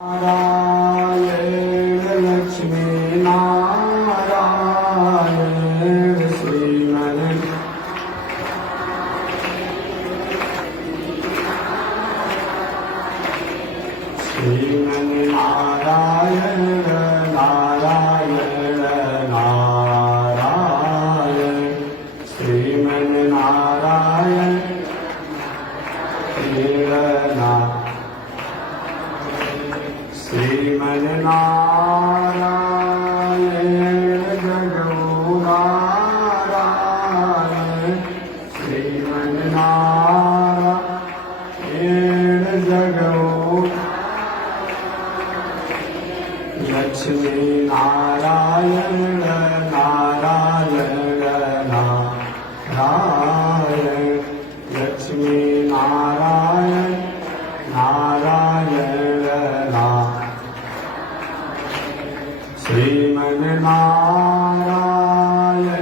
नारायण लक्ष्मी नारायण श्रीमन नारायण नारायण नारायण श्रीमन नारायण श्रीमन नारायण जगो नारायण श्रीमन नारायण जगो लक्ष्मी नारायण नारायण नारायण लक्ष्मी नारायण नारायण श्रीमन नारायण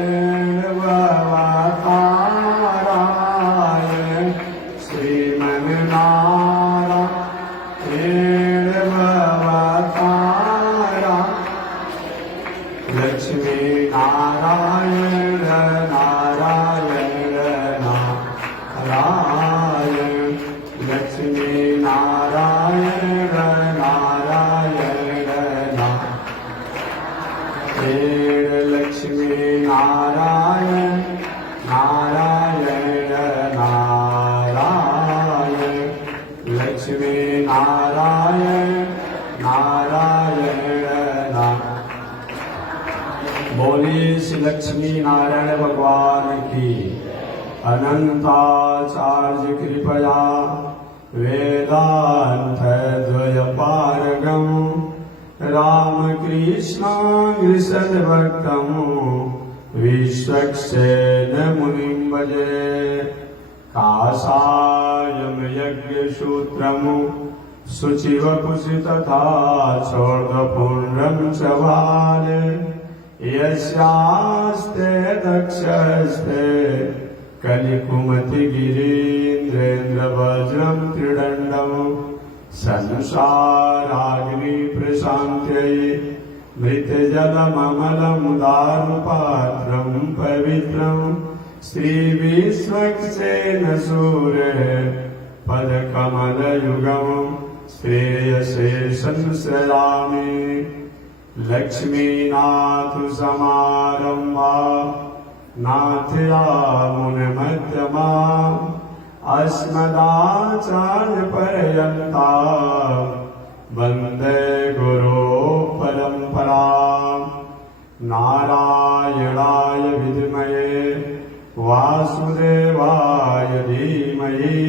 भवतारायण श्रीमन नारायण भवतारा लक्ष्मी नारायण नारायण नारायण लक्ष्मी नारायण नारायण लक्ष्मी नारायण नारायण नारायण लक्ष्मी नारायण नारायण बोलिए श्री लक्ष्मी नारायण भगवान की अनंताचार्य कृपया वेदांत द्वयपारगम रामकृष्णाग्रसद्भक्तं विश्वक्सेन मुनिं भजे काषायं यज्ञसूत्रं शुचिवपुषि तथा चोर्ध्वपुण्ड्रं च भाले यस्यास्ते दक्षस्ते कलिकुमतिगिरीन्द्रेन्द्रवज्रं त्रिदण्डम् संसाराग्नि प्रशान्त्यै मृतजलममलं दारुपात्रं पवित्रं श्रीविश्वक्सेन सूर्य पदकमलयुगं श्रेयसे संश्रयामि लक्ष्मीनाथ समारम्भा नाथयामुनमध्यमा अस्मदाचार्यपर्यन्ता वन्दे गुरो परम्परा नारायणाय विद्महे वासुदेवाय धीमहि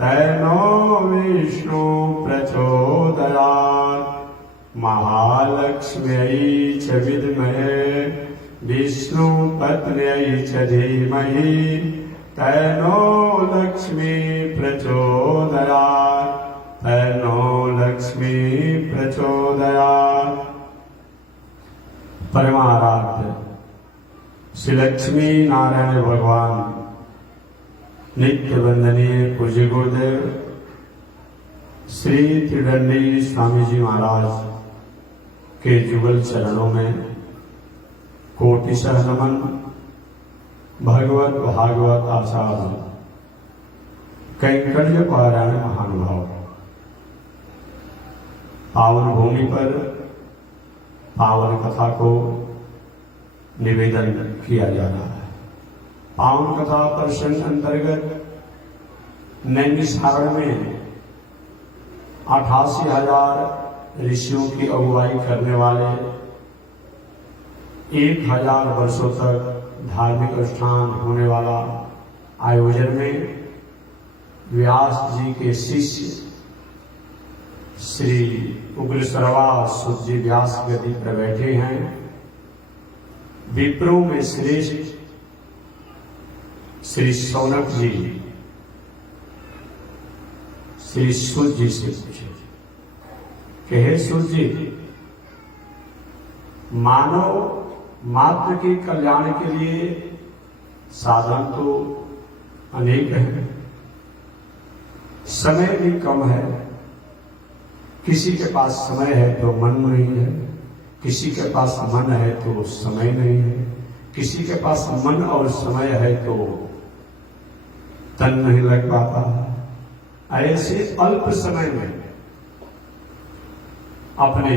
तन्नो विष्णु प्रचोदयात् महालक्ष्म्यै च विद्महे विष्णुपत्न्यै च धीमहि तन्नो लक्ष्मी प्रचोदयात् तन्नो लक्ष्मी प्रचोदयात्। परमाराध्य श्री लक्ष्मी नारायण भगवान नित्य वंदनीय पूज्य गुरुदेव श्री त्रिदंडी स्वामी जी महाराज के जुगल चरणों में कोटिशः नमन। भगवत भागवत आचार्य कैंकर्य पारायण महानुभाव पावन भूमि पर पावन कथा को निवेदन किया जा रहा है। पावन कथा प्रसंग अंतर्गत नैमिषारण्य में 88,000 ऋषियों की अगुवाई करने वाले 1000 वर्षों तक धार्मिक अनुष्ठान होने वाला आयोजन में व्यास जी के शिष्य श्री उग्रश्रवा सुत जी व्यास गद्दी पर बैठे हैं। विप्रों में श्रेष्ठ श्री शौनक जी श्री सुत जी से पूछे कि हे सुत जी, मानव मात्र के कल्याण के लिए साधन तो अनेक हैं, समय भी कम है, किसी के पास समय है तो मन नहीं है, किसी के पास मन है तो समय नहीं है, किसी के पास मन और समय है तो तन नहीं लग पाता। ऐसे अल्प समय में अपने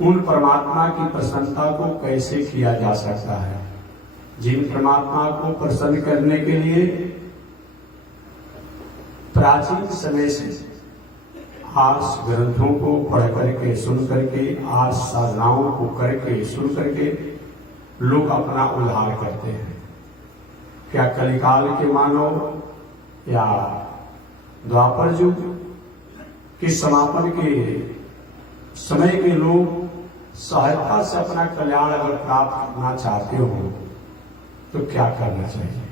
उन परमात्मा की प्रसन्नता को कैसे किया जा सकता है, जिन परमात्मा को प्रसन्न करने के लिए प्राचीन समय से आर्ष ग्रंथों को पढ़ करके सुन करके, आर्ष साधनाओं को करके सुन करके लोग अपना उद्धार करते हैं। क्या कलिकाल के मानव या द्वापर युग के समापन के समय के लोग सहजता से अपना कल्याण अगर प्राप्त करना चाहते हो तो क्या करना चाहिए?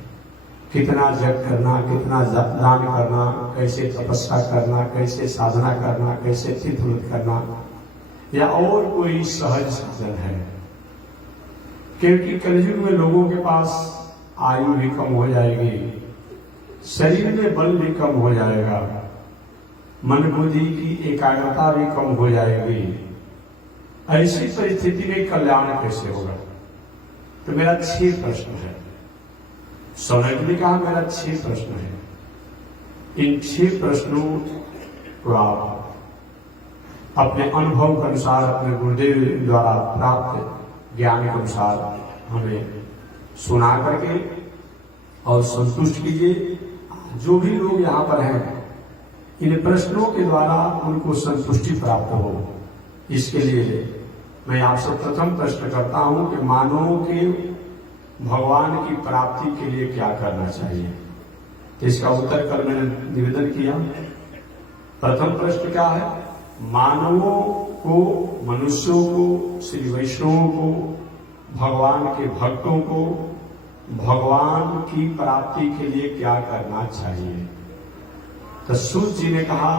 कितना जप करना, कितना दान करना, कैसे तपस्या करना, कैसे साधना करना, कैसे तीर्थ करना, या और कोई सहज साधन है? क्योंकि कलयुग में लोगों के पास आयु भी कम हो जाएगी, शरीर में बल भी कम हो जाएगा, मन बुद्धि की एकाग्रता भी कम हो जाएगी। ऐसी परिस्थिति में कल्याण कैसे होगा? तो मेरा 6 प्रश्न है। सौनक ने कहा मेरा 6 प्रश्न है। इन 6 प्रश्नों को आप अपने अनुभव के अनुसार, अपने गुरुदेव द्वारा प्राप्त ज्ञान के अनुसार हमें सुना करके और संतुष्ट कीजिए। जो भी लोग यहाँ पर हैं, इन प्रश्नों के द्वारा उनको संतुष्टि प्राप्त हो, इसके लिए मैं आपसे प्रथम प्रश्न करता हूं कि मानवों के भगवान की प्राप्ति के लिए क्या करना चाहिए। तो इसका उत्तर कल मैंने निवेदन किया। प्रथम प्रश्न क्या है? मानवों को, मनुष्यों को, श्री वैष्णवों को, भगवान के भक्तों को भगवान की प्राप्ति के लिए क्या करना चाहिए? तो सूत जी ने कहा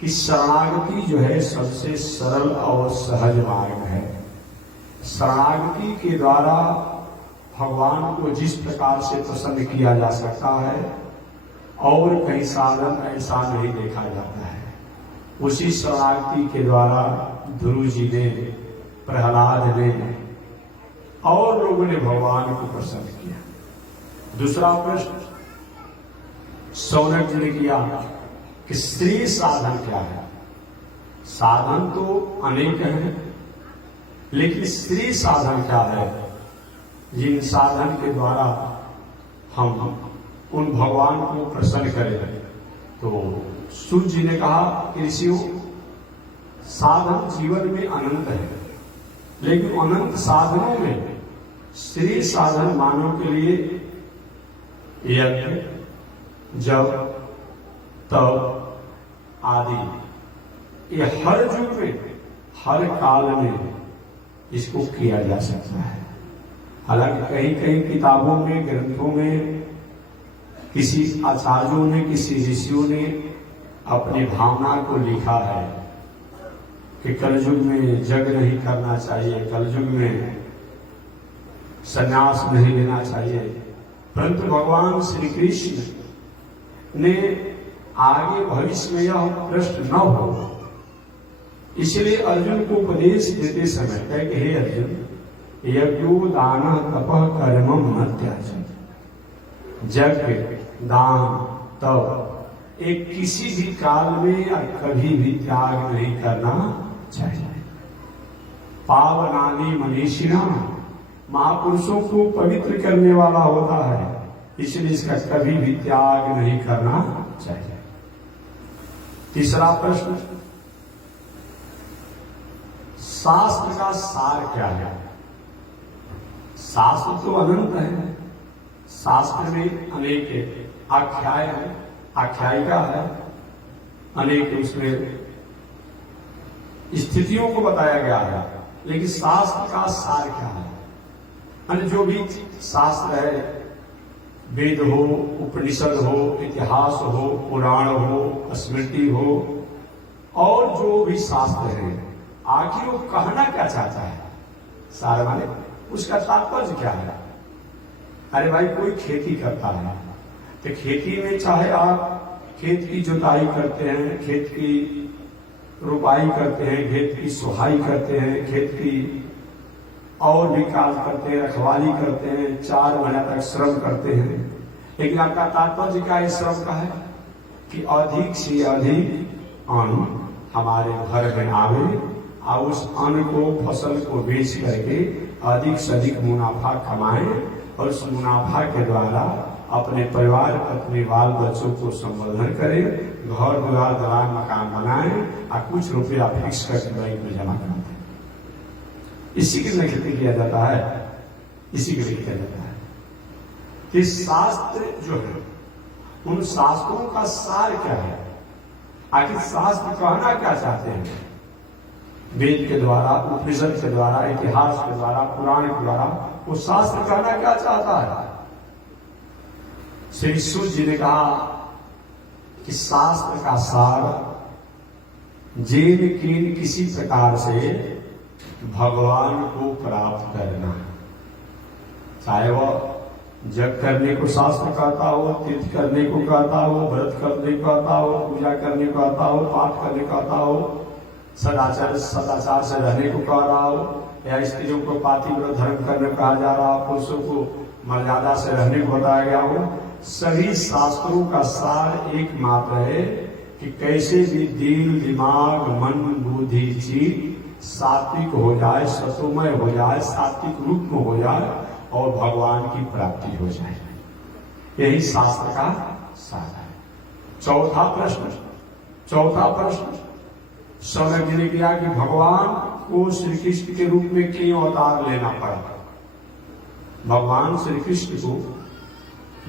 कि शरणागति जो है सबसे सरल और सहज मार्ग है। शरणागति के द्वारा भगवान को जिस प्रकार से प्रसन्न किया जा सकता है और कई साधन ऐसा नहीं देखा जाता है, उसी शरणागति के द्वारा ध्रुव जी ने, प्रहलाद ने और लोगों ने भगवान को प्रसन्न किया। दूसरा प्रश्न सौनक जी ने किया कि श्रेय साधन क्या है? साधन तो अनेक हैं, लेकिन श्रेय साधन क्या है जिन साधन के द्वारा हम उन भगवान को प्रसन्न करें? तो सूर्य जी ने कहा कि ऋषियों, साधन जीवन में अनंत है, लेकिन अनंत साधनों में श्रेय साधन मानव के लिए यज्ञ, जप, तप आदि, ये हर युग में, हर काल में इसको किया जा सकता है। हालांकि कई कई किताबों में, ग्रंथों में किसी आचार्यों ने, किसी ऋषियों ने अपनी भावना को लिखा है कि कलयुग में यज्ञ नहीं करना चाहिए, कलयुग में संन्यास नहीं लेना चाहिए। परंतु भगवान श्री कृष्ण ने आगे भविष्य में यह प्रश्न न हो, इसलिए अर्जुन को उपदेश देते समय कहे कि हे अर्जुन, यज्ञो दान तपः कर्मम न त्याज। यज्ञ, दान, तप एक किसी भी काल में या कभी भी त्याग नहीं करना चाहिए। पावनानि मनीषिणा, महापुरुषों को पवित्र करने वाला होता है, इसलिए इसका कभी भी त्याग नहीं करना चाहिए। तीसरा प्रश्न, शास्त्र का सार क्या है? शास्त्र तो अनंत है, शास्त्र में अनेक आख्याय है, आख्यायिका है, अनेक उसमें स्थितियों को बताया गया है, लेकिन शास्त्र का सार क्या है? अन्य जो भी शास्त्र है, वेद हो, उपनिषद हो, इतिहास हो, पुराण हो, स्मृति हो, और जो भी शास्त्र है, आखिर वो कहना क्या चाहता है? सार माने उसका तात्पर्य क्या है? अरे भाई, कोई खेती करता है तो खेती में चाहे आप खेत की जुताई करते हैं, खेत की रुपाई करते हैं, खेत की सुहाई करते हैं, खेत की और भी काम करते हैं, रखवाली करते हैं, 4 महीना तक श्रम करते हैं। लेकिन आपका तात्पर्य क्या इस श्रम का है कि अधिक से अधिक अन्न हमारे घर में आवे और उस अन्न को, फसल को बेच करके अधिक से अधिक मुनाफा कमाएं और उस मुनाफा के द्वारा अपने परिवार, अपने बाल बच्चों को संवर्धन करें, घर द्वार दलान मकान बनाएं और कुछ रुपया फिक्स करके बैंक में जमा कराते हैं। इसी के लिए खेती किया जाता है, इसी के लिए किया जाता है। कि शास्त्र जो है, उन शास्त्रों का सार क्या है, आखिर शास्त्र कहना क्या चाहते हैं? वेद के द्वारा, उपनिषद के द्वारा, इतिहास के द्वारा, पुराण के द्वारा वो शास्त्र कहना क्या चाहता है? श्री सूत जी ने कहा कि शास्त्र का सार जेन कीन किसी प्रकार से भगवान को प्राप्त करना, चाहे वह जग करने को शास्त्र कहता हो, तीर्थ करने को कहता हो, व्रत करने को कहता हो, पूजा करने को कहता हो, पाठ करने को कहता हो, सदाचार से रहने को कह रहा हो, या स्त्रियों को पातिव्रत धर्म करने को कहा जा रहा हो, पुरुषों को मर्यादा से रहने को बताया गया हो। सभी शास्त्रों का सार एकमात्र है कि कैसे भी दिल, दिमाग, मन, बुद्धि, चित्त सात्विक हो जाए, सतोमय हो जाए, सात्विक रूप में हो जाए और भगवान की प्राप्ति हो जाए। यही शास्त्र का सार है। चौथा प्रश्न सौनक जी ने किया कि भगवान को श्री कृष्ण के रूप में क्यों अवतार लेना पड़ा? भगवान श्री कृष्ण को,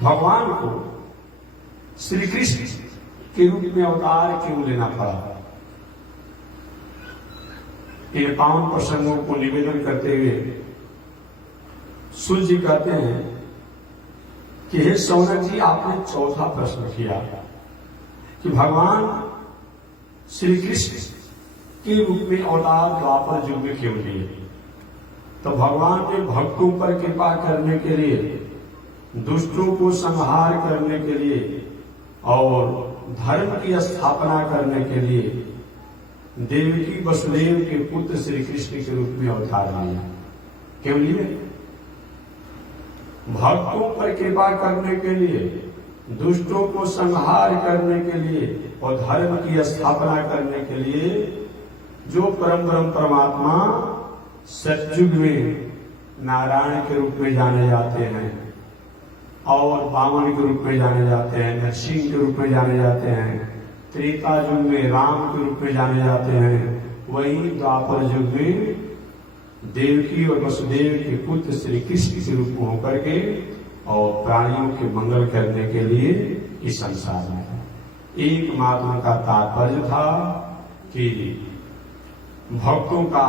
भगवान को श्री कृष्ण के रूप में अवतार क्यों लेना पड़ा? इन पावन प्रसंगों को निवेदन करते हुए सूत जी कहते हैं कि हे सौनक जी, आपने चौथा प्रश्न किया कि भगवान श्री कृष्ण के रूप में अवतार द्वापर युग में क्यों लिए? तो भगवान ने भक्तों पर कृपा करने के लिए, दुष्टों को संहार करने के लिए और धर्म की स्थापना करने के लिए देवकी वसुदेव के पुत्र श्री कृष्ण के रूप में अवतार लिया। क्यों लिए? भक्तों पर कृपा करने के लिए, दुष्टों को संहार करने के लिए और धर्म की स्थापना करने के लिए। जो परम ब्रह्म परमात्मा सतयुग में नारायण के रूप में जाने जाते हैं और वामन के रूप में जाने जाते हैं, नरसिंह के रूप में जाने जाते हैं, त्रेता युग में राम के रूप में जाने जाते हैं, वही द्वापर युग में देवकी और वसुदेव के पुत्र श्री कृष्ण के रूप में होकर के और प्राणियों के मंगल करने के लिए इस संसार में एकमात्र का तात्पर्य था कि भक्तों का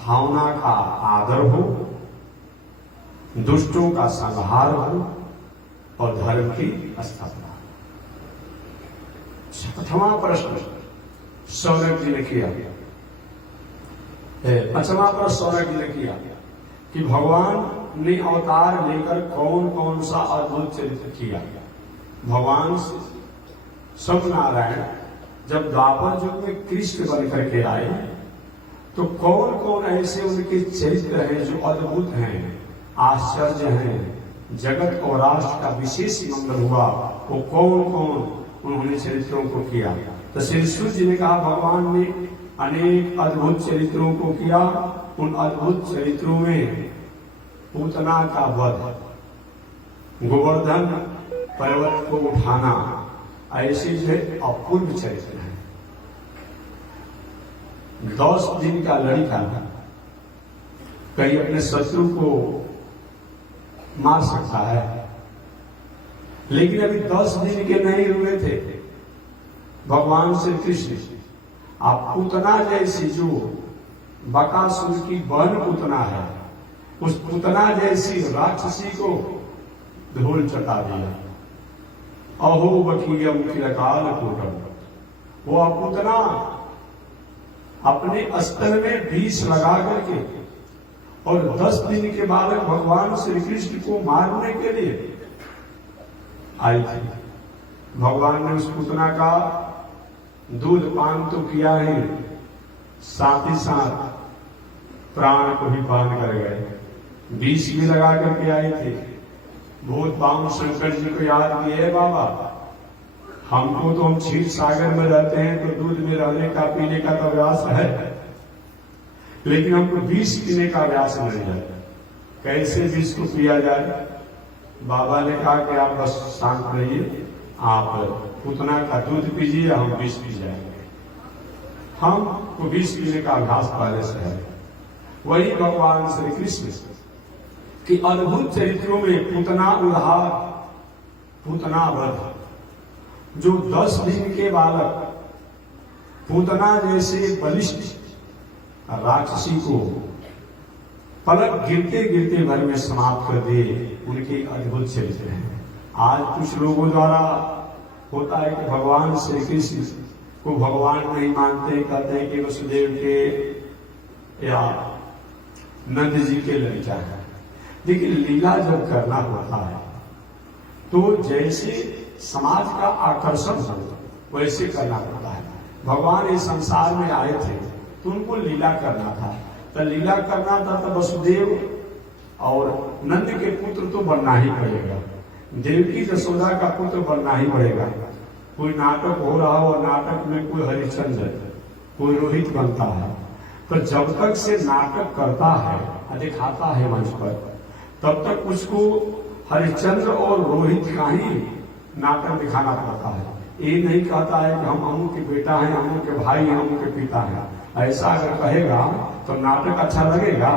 भावना का आदर हो, दुष्टों का संहार हो और धर्म की स्थापना। प्रथमा प्रश्न सौनक जी ने किया। पंचमा प्रश्न सौनक जी ने किया कि भगवान ने अवतार लेकर कौन कौन सा अद्भुत चरित्र किया। भगवान सब नारायण जब द्वापर युग में कृष्ण बन करके आए तो कौन कौन ऐसे उनके चरित्र हैं जो अद्भुत हैं, आश्चर्य हैं, जगत और राष्ट्र का विशेष मंगल हुआ, वो कौन कौन उन्होंने चरित्रों को किया। तो श्री सूत जी ने कहा भगवान ने अनेक अद्भुत चरित्रों को किया। उन अद्भुत चरित्रों में पूतना का वध, गोवर्धन पर्वत को उठाना, ऐसे जो अपूर्व चरित्र है। 10 दिन का लड़का कहीं अपने शत्रु को मार सकता है, लेकिन अभी 10 दिन के नहीं हुए थे भगवान श्री कृष्ण। आप पूतना जैसी जो बकासुर की बहन पूतना है, उस पूतना जैसी राक्षसी को धूल चटा दिया। अहो बकीयम किलकाल कूटम, वो पूतना अपने अस्त्र में विष लगा करके और 10 दिन के बाद भगवान श्री कृष्ण को मारने के लिए आई थी। भगवान ने उस पुतना का दूध पान तो किया ही, साथ ही साथ प्राण को भी पान कर गए। विष भी लगा करके आए थे। भूत बाम शंकर जी को याद किए, बाबा हमको तो हम क्षीर सागर में रहते हैं तो दूध में रहने का पीने का तो अभ्यास है, लेकिन हमको विष पीने का अभ्यास नहीं है। कैसे विष को पिया जाए? बाबा ने कहा कि आप बस शांत रहिए, आप पुतना का दूध पीजिए, हम विष पी जाएंगे। हमको विष पीने का अभ्यास पहले से है। वही भगवान श्री कृष्ण की अद्भुत चरित्रों में पुतना उद्धार, पुतना वध, जो 10 दिन के बालक पूतना जैसे बलिष्ठ राक्षसी को पलक गिरते गिरते भर में समाप्त कर दे, उनके अद्भुत चरित्र हैं। आज कुछ लोगों द्वारा होता है कि भगवान श्री कृष्ण को भगवान नहीं मानते, कहते हैं कि वसुदेव के या नंद जी के लड़का है। लेकिन लीला जब करना होता है तो जैसे समाज का आकर्षण हो वैसे करना पड़ता है। भगवान इस संसार में आए थे तो उनको लीला करना था, तो लीला करना था तो वसुदेव और नंद के पुत्र तो बनना ही पड़ेगा, देवकी यशोदा का पुत्र बनना ही पड़ेगा। कोई नाटक हो रहा हो, नाटक में कोई हरिश्चंद्र कोई रोहित बनता है, तो जब तक से नाटक करता है दिखाता है मंच पर, तब तक उसको हरिश्चंद्र और रोहित का ही नाटक दिखाना पड़ता है। ये नहीं कहता है कि हम अमू के बेटा हैं, अमू के भाई हैं, अमू के पिता हैं। ऐसा अगर कहेगा तो नाटक अच्छा लगेगा?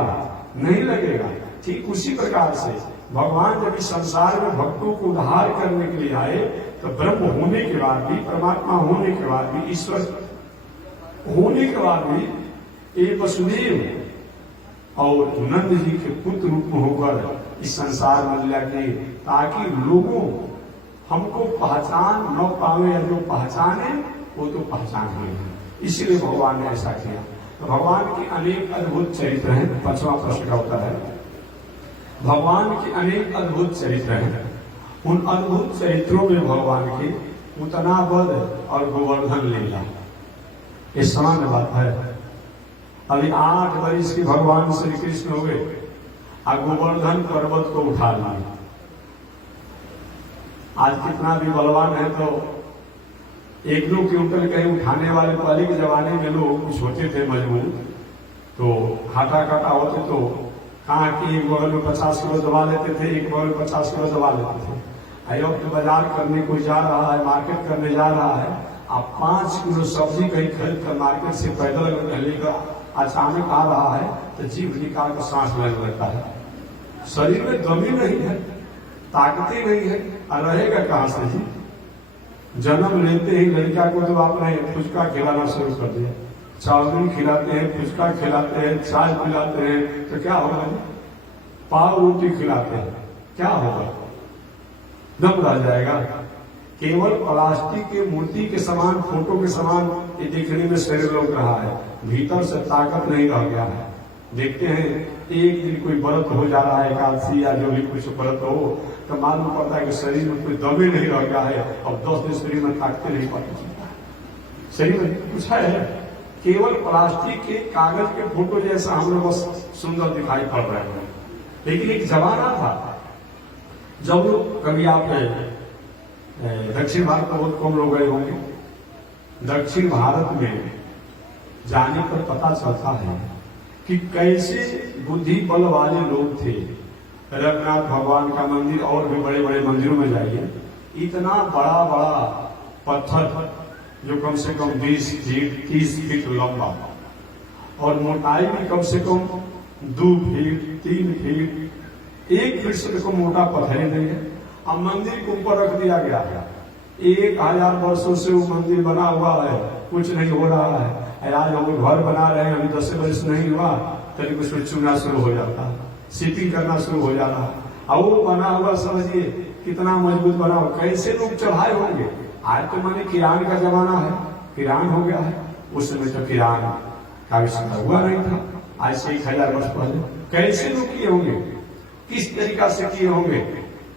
नहीं लगेगा। ठीक उसी प्रकार से भगवान जब इस संसार में भक्तों को उद्धार करने के लिए आए तो ब्रह्म होने के बाद भी, परमात्मा होने के बाद भी, ईश्वर होने के बाद भी एक वसुदेव और नंद जी के पुत्र रूप में होकर इस संसार में लीला की, ताकि लोगों हमको पहचान न पावे, या जो पहचाने वो तो पहचान ही। इसीलिए भगवान ने ऐसा किया। तो भगवान के अनेक अद्भुत चरित्र हैं। 5वां प्रश्न का उत्तर है, भगवान के अनेक अद्भुत चरित्र हैं। उन अद्भुत चरित्रों में भगवान के पूतना वध और गोवर्धन लीला ये सामान्य बात है। अभी 8 वर्ष के भगवान श्री कृष्ण हो गए और गोवर्धन पर्वत को उठा लिए। आज कितना भी बलवान है तो 1-2 क्विंटल कहीं उठाने वाले, पहले के जमाने में लोग कुछ होते थे मजबूत, तो खाटा खाटा होते तो कहा कि एक बगल में 50 किलो दबा लेते थे, एक बगल में 50 किलो दबा लेते थे। अयोग के बाजार करने कोई जा रहा है, मार्केट करने जा रहा है, आप 5 किलो सब्जी कहीं खरीद कर मार्केट से पैदल लेकर अचानक आ रहा है तो जीभ निकाल कर सांस लेने लगता है। शरीर में दमी नहीं है, ताकतें नहीं है, और रहेगा कहां से जी? जन्म लेते ही लड़का को तो आपने फुचका खिलाना शुरू कर दिया, चाउमीन खिलाते हैं, फुचका खिलाते हैं, चाय पिलाते हैं, तो क्या होगा? पाव रोटी खिलाते हैं, क्या होगा? दम रह जाएगा। केवल प्लास्टिक के मूर्ति के समान, फोटो के समान ये देखने में शरीर लग रहा है, भीतर से ताकत नहीं रह गया है। देखते हैं एक दिन कोई व्रत हो जा रहा है, एकादशी या जो भी कुछ व्रत हो, तो मालूम पड़ता है कि शरीर में कोई दमे नहीं रह गया है, अब 10 दिन शरीर में ताकते नहीं पता चलता है। शरीर में कुछ है, केवल प्लास्टिक के कागज के फोटो जैसा हम लोग बस सुंदर दिखाई पड़ रहे हैं। लेकिन एक जमाना था जब कभी आप दक्षिण भारत में बहुत कम लोग गए होंगे, दक्षिण भारत में जाने पर पता चलता है कि कैसे बुद्धि बल वाले लोग थे। रघुनाथ भगवान का मंदिर और भी बड़े बड़े मंदिरों में जाइए, इतना बड़ा बड़ा पत्थर जो कम से कम 20 फीट 30 फीट लंबा और मोटाई भी कम से कम 2 फीट 3 फीट, 1 फीट से देखो मोटा पत्थर ही नहीं है। अब मंदिर के ऊपर रख दिया गया है, 1000 वर्षों से वो मंदिर बना हुआ है, कुछ नहीं हो रहा है। आज हम घर बना रहे हैं, अभी 10 वर्ष नहीं हुआ तभी उसमें चूना शुरू हो जाता है, सीटिंग करना शुरू हो जाता है। अब वो बना हुआ समझिए कितना मजबूत बना हुआ, कैसे लोग चढ़ाए होंगे। आज तो माने किरान का जमाना है, किरान हो गया है, उस समय तो किरान का आविष्कार हुआ नहीं था, आज से 1000 वर्ष पहले। कैसे लोग किए होंगे, किस तरीका से किए होंगे,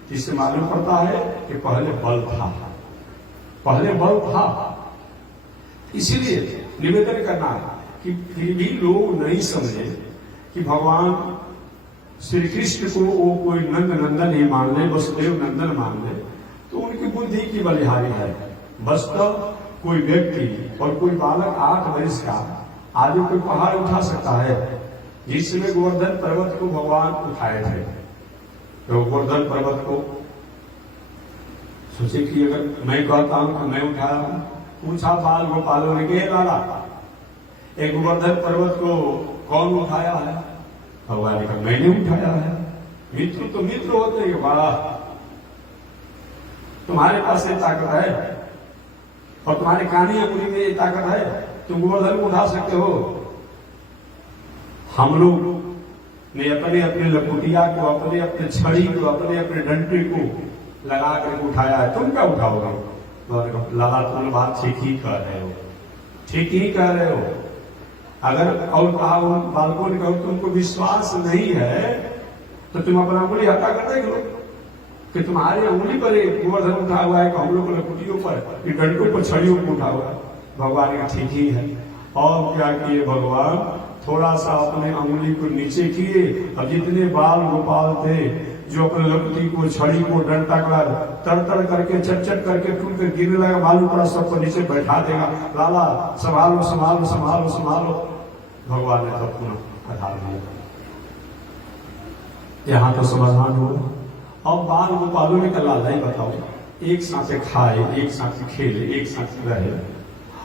इससे मालूम पड़ता है कि पहले बल था, पहले बल था। इसीलिए निवेदन करना है कि फिर भी लोग नहीं समझे कि भगवान श्री कृष्ण को वो कोई नंद नंदन ही मान ले, वसुदेव नंदन मान ले, तो उनकी बुद्धि की बलिहारी है। वस्तव कोई व्यक्ति और कोई बालक 8 वर्ष का आदि कोई पहाड़ उठा सकता है, जिसमें गोवर्धन पर्वत को भगवान उठाए थे। तो गोवर्धन पर्वत को सोचे कि अगर मैं कहता हूं कि मैं उठाया हूं, पूछा बाल गोपालों ने कि लाला एक गोवर्धन पर्वत को कौन उठाया है? भगवान ने कहा मैंने उठाया है। मित्र तो मित्र होते हैं, बड़ा तुम्हारे पास ये ताकत है और तुम्हारे कानी अंगुली में ये ताकत है, तुम गोवर्धन को उठा सकते हो। हम लोग ने अपने अपने लकुटिया को, अपने अपने छड़ी को, अपने अपने डंडे को लगा कर उठाया है, तुम क्या उठाओगे? लाला तुम बात ठीक ही कह रहे हो, ठीक ही कह रहे हो। अगर और कहा बालकों ने कहा तुमको विश्वास नहीं है तो तुम अपना अंगुली हटा कर देख लो कि तुम्हारी अंगुली पर गोवर्धन उठा हुआ है कि हम लोग लकुटियों पर, डंडों पर, छड़ियों पर उठा हुआ है। भगवान का ठीक ही है। और क्या किए भगवान? थोड़ा सा अपने अंगुली को नीचे किए, अब जितने बाल गोपाल थे जो अपने लकुटी को, छड़ी को, डंडा कर तड़ करके, चट करके टूट कर गिरने लगा, मालूम पड़ा सबको नीचे बैठा देगा। लाला संभालो संभालो संभालो संभालो। भगवान ने तब पुनः आधार दिया। यहां तो समाधान हो। अब बाल गोपालों ने कहा लाला ही बताओ, एक साथ खाए, एक साथ खेले, एक साथ रहे,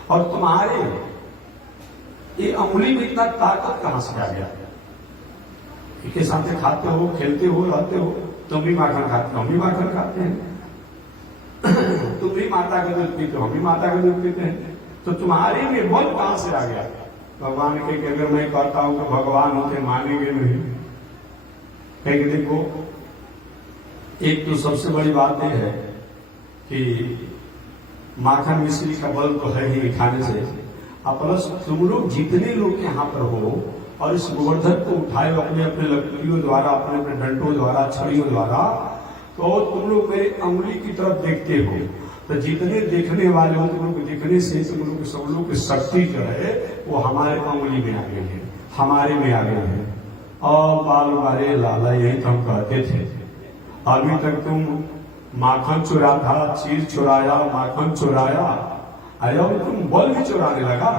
और तुम्हारे ये अंगुली में इतना ताकत कहां से आ गया? एक साथ खाते हो, खेलते हो, रहते हो, तुम भी माखन खाते हो, हम भी माखन खाते हैं, तुम भी माता का दूध पीते हो, हम भी माता का दूध पीते हैं, तो तुम्हारे में बल कहां से आ गया? भगवान के अगर मैं कहता हूं कि भगवान होते मानेंगे नहीं। कहेंगे देखो, एक तो सबसे बड़ी बात यह है कि माखन मिश्री का बल तो है ही खाने से, प्लस तुम लोग जितने लोग यहाँ पर हो और इस गोवर्धन को उठाए अपने अपने लकड़ियों द्वारा, अपने अपने डंडों द्वारा, छड़ियों द्वारा, तो तुम लोग मेरे अंगुली की तरफ देखते हो, तो जितने देखने वाले हो तुम लोग देखने से तुम लोग सब लोग की शक्ति जो है वो हमारे अंगुली में आ गई है, हमारे में आ गई है। और बाल बारे लाला यही तो हम कहते थे, अभी तक तुम माखन चुरा था, चीज चुराया, माखन चुराया, आया तुम बल भी चुराने लगा,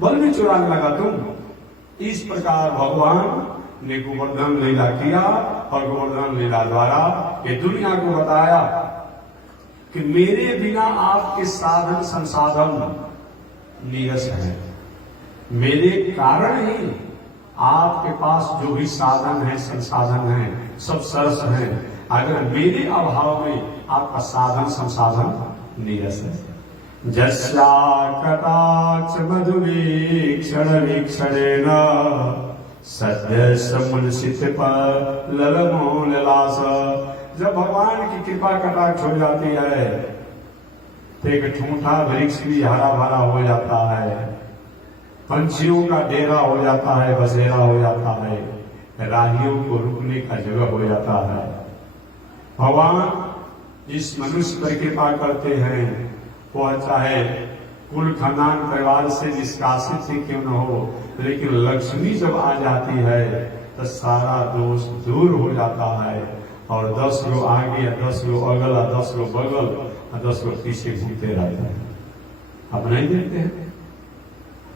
बल भी चुराने लगा तुम। इस प्रकार भगवान ने गोवर्धन लीला किया और गोवर्धन लीला द्वारा ये दुनिया को बताया कि मेरे बिना आपके साधन संसाधन नीरस है, मेरे कारण ही आपके पास जो भी साधन है, संसाधन है, सब सरस है। अगर मेरे अभाव में आपका साधन संसाधन नीरस है। जस्या कटाक्ष मधुवीक्षण वीक्षणेन सद्य समुलसित पर ललमो ललास। जब भगवान की कृपा कटाक्ष हो जाती है तो एक ठूठा वृक्ष भी हरा भरा हो जाता है, पंछियों का डेरा हो जाता है, बसेरा हो जाता है, राहियों को रुकने का जगह हो जाता है। भगवान जिस मनुष्य पर कृपा करते हैं वह चाहे कुल खानदान परिवार से निष्कासित ही क्यों न हो, लेकिन लक्ष्मी जब आ जाती है तो सारा दोष दूर हो जाता है और 10 लोग आगे, 10 लोग अगल, 10 लोग बगल, 10 लोग पीछे घूमते रहते हैं। अब नहीं देखते हैं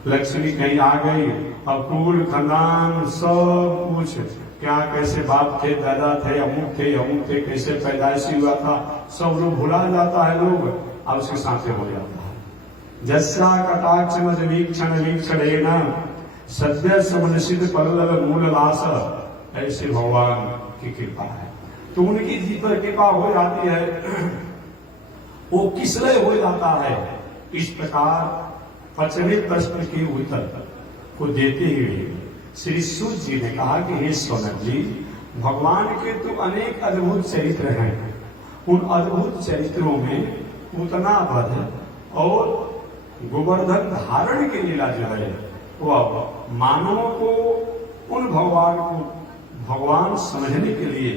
लक्ष्मी कहीं आ गई, अब कुल खानदान सब कुछ, क्या कैसे बाप थे, दादा थे, अमुक थे, कैसे पैदाइशी हुआ था, सब लोग भुला जाता है लोग, अब उसके साथ हो जाता है। जस्या कटाक्ष मज वीक्षण वीक्षणेन सद्य समनसित पल्लव मूल लास। ऐसे भगवान की कृपा है तो उनकी जी पर कृपा हो जाती है, वो किसलय हो जाता है। इस प्रकार 5वें प्रश्न के उत्तर को देते हुए श्री सूत जी ने कहा कि हे सौनक जी, भगवान के तो अनेक अद्भुत चरित्र हैं, उन अद्भुत चरित्रों में उतना वध और गोवर्धन धारण की लीला जो है वह मानवों को उन भगवान को भगवान समझने के लिए,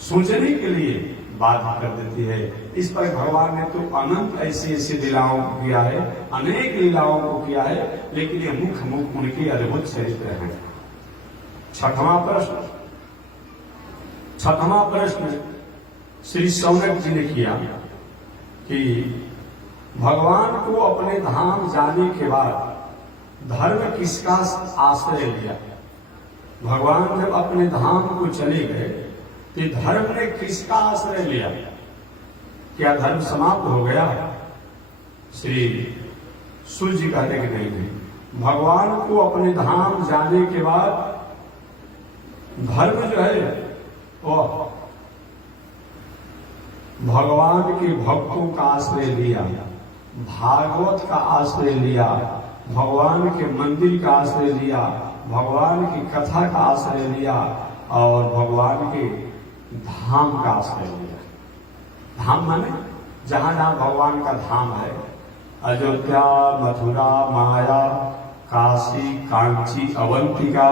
सोचने के लिए बात कर देती है। इस पर भगवान ने तो अनंत ऐसी ऐसी लीलाओं को किया है, अनेक लीलाओं को किया है, लेकिन ये मुख उनके अद्भुत चरित्र हैं। छठवां प्रश्न श्री शौनक जी ने किया कि भगवान को अपने धाम जाने के बाद धर्म किसका आश्रय लिया। भगवान जब अपने धाम को चले गए तो धर्म ने किसका आश्रय लिया? क्या धर्म समाप्त हो गया? श्री सूर्य जी कहते कि नहीं, भगवान को अपने धाम जाने के बाद धर्म जो है वह भगवान के भक्तों का आश्रय लिया, भागवत का आश्रय लिया, भगवान के मंदिर का आश्रय लिया, भगवान की कथा का आश्रय लिया और भगवान के धाम का आश्रय लिया। धाम माने जहां जहां भगवान का धाम है, अयोध्या, मथुरा, माया, काशी, कांची, अवंतिका,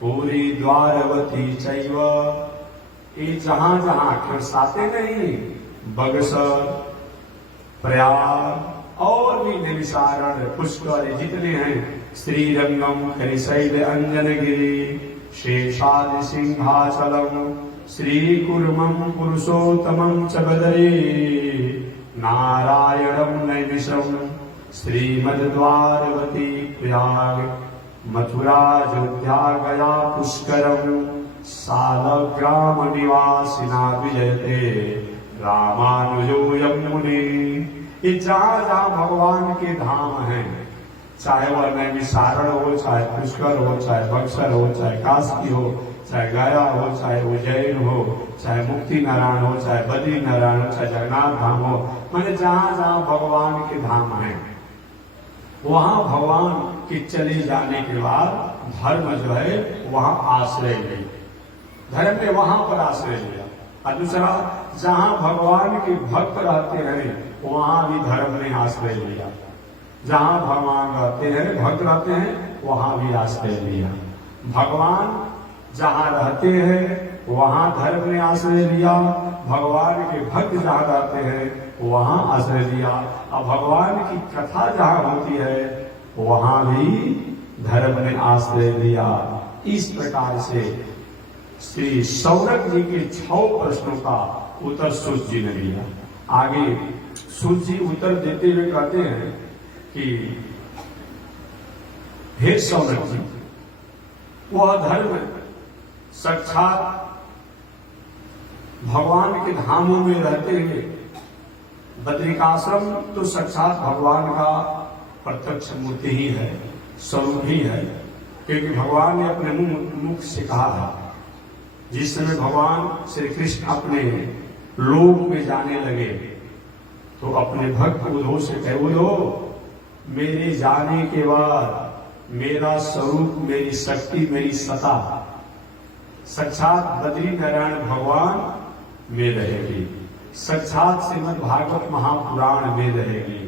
पूरी, द्वारवती, चैव, ये जहां जहां खरसाते नहीं, बगसर, प्रयाग और भी निविसारण, पुष्कर, जितने हैं, श्रीरंगम, हरिशैल, अंजनगिरी, शेषादि सिंहाचलम, श्रीकुर्मं पुरुषोत्तमं च बदरे, नारायणं नैमिषं, श्रीमद्द्वारवती, प्रयाग, मथुरा, अयोध्या, गया, पुष्करम, सालग्राम निवासिना विजयते रामानुजोयम मुनि। ये जहां जहां भगवान के धाम हैं, चाहे वह नैमिषारण हो, चाहे पुष्कर हो, चाहे बक्सर हो, चाहे काशी हो, चाहे गया हो, चाहे उज्जैन हो, चाहे मुक्ति नारायण हो, चाहे बद्री नारायण हो, चाहे जगन्नाथ धाम हो, मैंने जहां जहां भगवान के धाम हैं वहां भगवान के चले जाने के बाद धर्म जो है वहां आश्रय ले, धर्म ने वहां पर आश्रय लिया। और दूसरा, जहां भगवान के भक्त रहते हैं वहां भी धर्म ने आश्रय लिया, जहां भगवान रहते हैं, भक्त रहते हैं, वहां भी आश्रय लिया। भगवान जहां रहते हैं वहां धर्म ने आश्रय लिया, भगवान के भक्त जहां रहते हैं वहां आश्रय लिया, और भगवान की कथा जहां होती है वहां भी धर्म ने आश्रय लिया। इस प्रकार से श्री शौनक जी के 6 प्रश्नों का उत्तर सूर्य जी ने दिया। आगे सूर्य जी उत्तर देते हुए कहते हैं कि हे शौनक जी, वह धर्म साक्षात भगवान के धामों में रहते हुए, बद्रिकाश्रम तो साक्षात भगवान का प्रत्यक्ष मूर्ति ही है, स्वरूप ही है, क्योंकि भगवान ने अपने मुख से कहा है। जिस समय भगवान श्री कृष्ण अपने लोक में जाने लगे तो अपने भक्त उद्धव से कहे, उद्धव, मेरे जाने के बाद मेरा स्वरूप, मेरी शक्ति, मेरी सत्ता साक्षात बद्री नारायण भगवान में रहेगी, साक्षात श्रीमद् भागवत महापुराण में रहेगी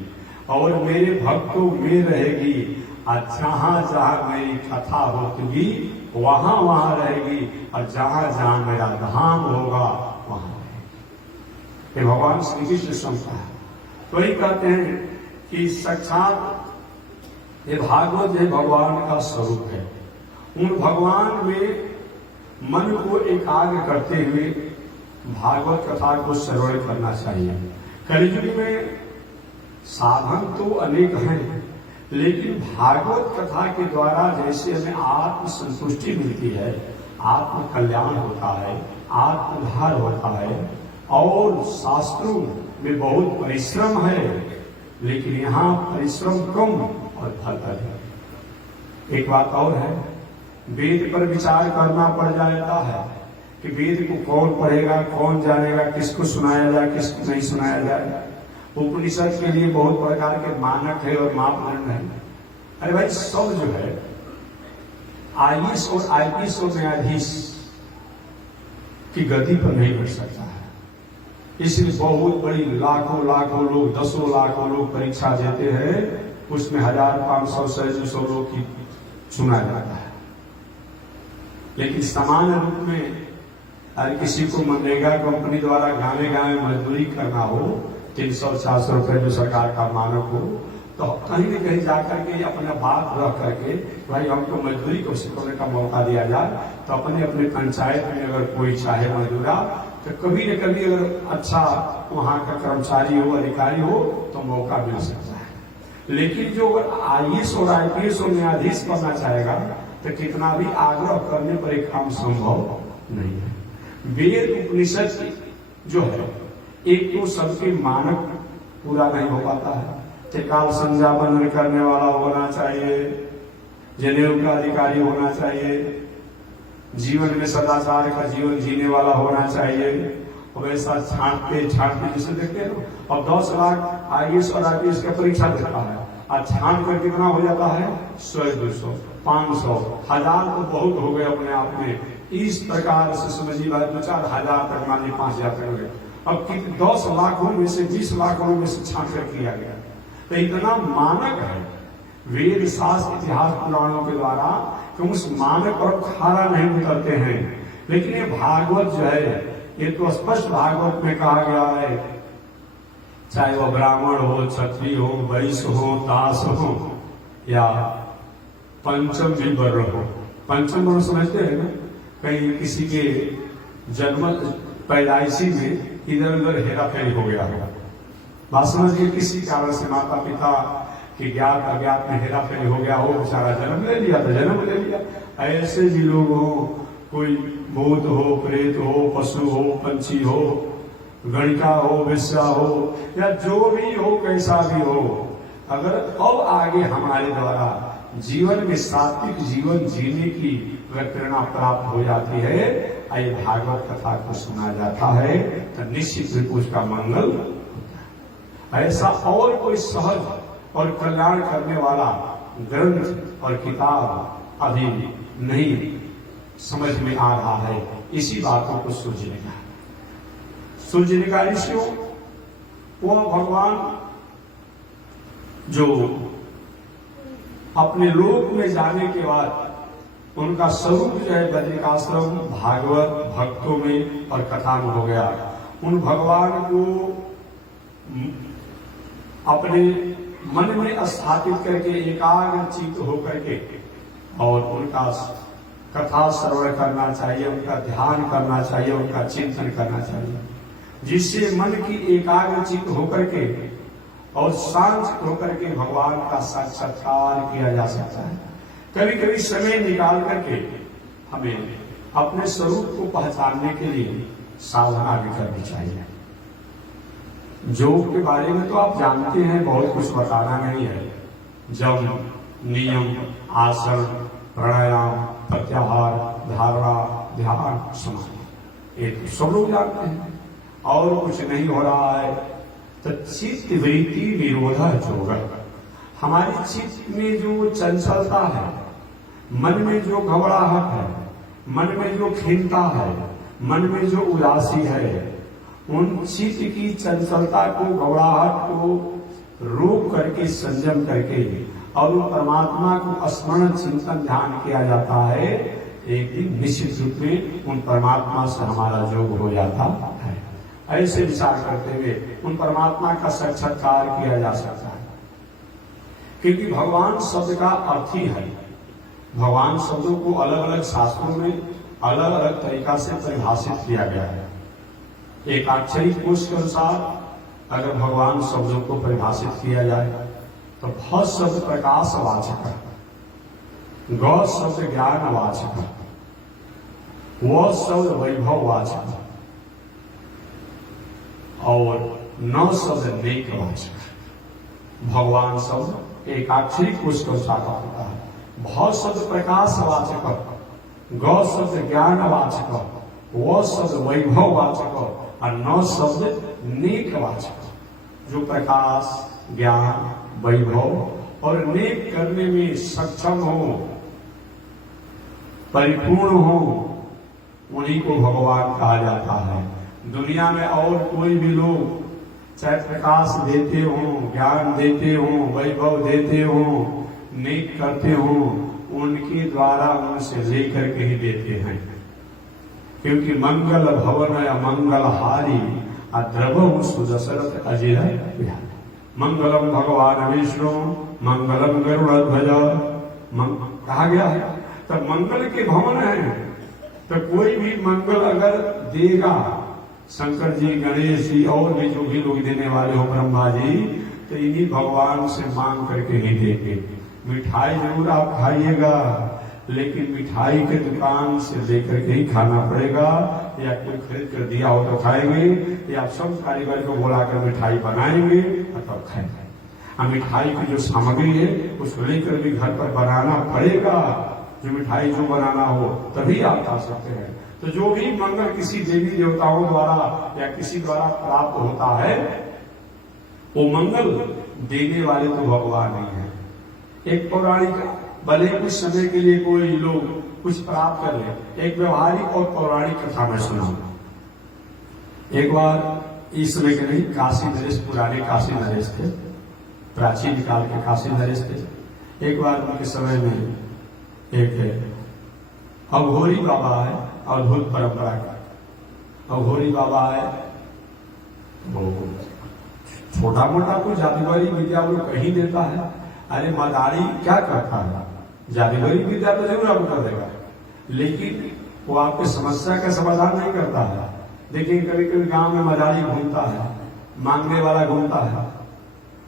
और मेरे भक्तों में रहेगी। जहां जहां मेरी कथा होगी वहां वहां रहेगी, और जहां जहां मेरा धाम होगा वहां रहेगी। ये भगवान श्री कृष्ण समझता है। तो ही कहते हैं कि साक्षात ये भागवत है भगवान का स्वरूप है। उन भगवान में मन को एकाग्र करते हुए भागवत कथा को श्रवण करना चाहिए। कलियुग में साधन तो अनेक हैं, लेकिन भागवत कथा के द्वारा जैसे हमें आत्म संतुष्टि मिलती है, आत्म कल्याण होता है, आत्म उद्धार होता है, और शास्त्रों में बहुत परिश्रम है, लेकिन यहाँ परिश्रम कम और फल अधिक। एक बात और है, वेद पर विचार करना पड़ जाता है कि वेद को कौन पढ़ेगा, कौन जानेगा, किसको सुनाया जाए, किसको नहीं सुनाया जाए। उपनिषद के लिए बहुत प्रकार के मानक है और मापदंड है। अरे भाई, सब जो है आईएएस और आईपीएस और न्यायाधीश की गति पर नहीं बढ़ सकता है। इसलिए बहुत बड़ी लाखों लाखों लोग, 10 लाखों लोग परीक्षा देते हैं, उसमें 1500 से 200 लोग की चुना जाता है। लेकिन सामान्य रूप में अरे किसी को मनरेगा कंपनी द्वारा गाँव गाँव मजदूरी करना हो, 300-400 रुपए जो सरकार का मानक हो, तो कहीं न कहीं जाकर के अपना बात रह करके भाई हमको मजदूरी को सीखने का मौका दिया जाए, तो अपने अपने पंचायत में अगर कोई चाहे मजदूरा, तो कभी न कभी अगर अच्छा वहाँ का कर्मचारी हो, अधिकारी हो, तो मौका मिल सकता है। लेकिन जो IAS और IPS और न्यायाधीश बनना चाहेगा, तो कितना भी आग्रह करने पर एक काम संभव नहीं है। वेद उपनिषद जो है, एक तो सबके मानक पूरा नहीं हो पाता है। त्रिकाल संध्या बंधन करने वाला होना चाहिए, जनेऊ का अधिकारी होना चाहिए, जीवन में सदाचार का जीवन जीने वाला होना चाहिए, और ऐसा छांटते जैसे देखते हैं, और 10 लाख IAS और IPS का परीक्षा देता है, और छांट कर कितना हो जाता है, 100-200 500 1000 तो बहुत हो गए अपने आप में। इस प्रकार से समझिए 2-4 तक, मान लीजिए 5000 तक हो गए। अब 10 लाखों में से 20 लाखों में से छांट कर किया गया, तो इतना मानक है वेद शास्त्र इतिहास पुराणों के द्वारा कि उस मानक पर खारा नहीं उतरते हैं। लेकिन ये भागवत जो है, ये तो स्पष्ट भागवत में कहा गया है, चाहे वह ब्राह्मण हो, क्षत्रिय हो, वैश्य हो, दास हो, या पंचम भी वर्ण हो। पंचम वर्ण समझते हैं ना, कहीं किसी के जन्म पैदाइशी में इधर उधर हेरा फेरी हो गया होगा, बात समझिए, किसी कारण से माता पिता के ज्ञात अज्ञात में हेरा फेरी हो गया हो, बेचारा जन्म ले लिया तो जन्म ले लिया। ऐसे भी लोग हो, कोई भूत हो, प्रेत हो, पशु हो, पंछी हो, गणिका हो, वेश्या हो, या जो भी हो, कैसा भी हो, अगर अब आगे हमारे द्वारा जीवन में सात्विक जीवन जीने की अगर प्रेरणा प्राप्त हो जाती है, आई भागवत कथा को सुना जाता है, तो निश्चित रूप उसका मंगल होता है। ऐसा और कोई सहज और कल्याण करने वाला ग्रंथ और किताब अभी नहीं समझ में आ रहा है। इसी बातों को सूझने का ऋषियों, वह भगवान जो अपने लोक में जाने के बाद उनका स्वरूप जो है बद्रिकाश्रम, भागवत भक्तों में और कथा में हो गया। उन भगवान को अपने मन में स्थापित करके एकाग्र चित्त होकर के और उनका कथा श्रवण करना चाहिए, उनका ध्यान करना चाहिए, उनका चिंतन करना चाहिए, जिससे मन की एकाग्र चित्त होकर के और शांत होकर के भगवान का साक्षात्कार किया जा सकता है। कभी कभी समय निकाल करके हमें अपने स्वरूप को पहचानने के लिए साधना भी करनी चाहिए। योग के बारे में तो आप जानते हैं, बहुत कुछ बताना नहीं है। जम, नियम, आसन, प्राणायाम, प्रत्याहार, धारणा, ध्यान, समाधि, ये तो सब लोग जानते हैं। और कुछ नहीं हो रहा है तो चित्त वृत्ति निरोधा योग, हमारी चित्त में जो चंचलता है, मन में जो घबराहट है, मन में जो खिन्नता है, मन में जो उदासी है, उन चित्त की चंचलता को, घबराहट को रोक करके, संयम करके और उन परमात्मा को स्मरण चिंतन ध्यान किया जाता है, एक दिन निश्चित रूप में उन परमात्मा से हमारा योग हो जाता है। ऐसे विचार करते हुए उन परमात्मा का साक्षात्कार किया जा सकता है। क्योंकि भगवान शब्द का अर्थ ही है। भगवान शब्दों को अलग अलग शास्त्रों में अलग अलग तरीका से परिभाषित किया गया है। एक आक्षरिक कोश के अनुसार अगर भगवान शब्दों को परिभाषित किया जाए तो भ शब्द प्रकाश वाचक है, ग शब्द ज्ञान वाचक है, व शब्द वैभव वाचक है और न शब्द नेक वाचक है। भगवान शब्द एक अक्षरिक कोश के अनुसार होता है। भ शब्द प्रकाश वाचक, ग शब्द ज्ञान वाचक, व शब्द वैभव वाचक और न शब्द नेक वाचक। जो प्रकाश, ज्ञान, वैभव और नेक करने में सक्षम हो, परिपूर्ण हो, उन्हीं को भगवान कहा जाता है। दुनिया में और कोई भी लोग चाहे प्रकाश देते हो, ज्ञान देते हो, वैभव देते हो, नेक करते हो, उनके द्वारा उनसे लेकर के ही देते हैं। क्योंकि मंगल भवन मंगल हारी द्रवहु सुदशरथ अजय विहारी। मंगलम भगवान विष्णु मंगलम गरुड़ ध्वज कहा गया है। तो मंगल के भवन है, तो कोई भी मंगल अगर देगा, शंकर जी, गणेश जी और भी जो भी लोग देने वाले हो, ब्रह्मा जी, तो इन्हीं भगवान से मांग करके नहीं देंगे। मिठाई जरूर आप खाइएगा, लेकिन मिठाई के दुकान से लेकर के ही खाना पड़ेगा, या कोई खरीद कर दिया हो तो खाएंगे, या सब कारीगर को बुलाकर मिठाई बनाएंगे और तब खाएंगे। और मिठाई की जो सामग्री है उसको लेकर भी घर पर बनाना पड़ेगा। जो मिठाई जो बनाना हो तभी आप खा सकते हैं। तो जो भी मंगल किसी देवी देवताओं द्वारा या किसी द्वारा प्राप्त होता है, वो मंगल देने वाले तो भगवान ही है। एक पौराणिक, भले कुछ समय के लिए कोई लोग कुछ प्राप्त कर ले, एक व्यवहारिक और पौराणिक कथा मैं सुनाऊंगा। एक बार इस समय के नहीं, काशी नरेश, पुराने काशी नरेश थे, प्राचीन काल के काशी नरेश थे। एक बार उनके समय में एक अघोरी बाबा है, अद्भुत परंपरा का अघोरी बाबा है। वो छोटा मोटा कुछ जादूगरी विद्या वो कहीं देता है। अरे मदारी क्या करता है, जादूगरी विद्या तो जरूर आपको कर देगा, लेकिन वो आपकी समस्या का समाधान नहीं करता है। देखिए कभी कभी गांव में मदारी घूमता है, मांगने वाला घूमता है,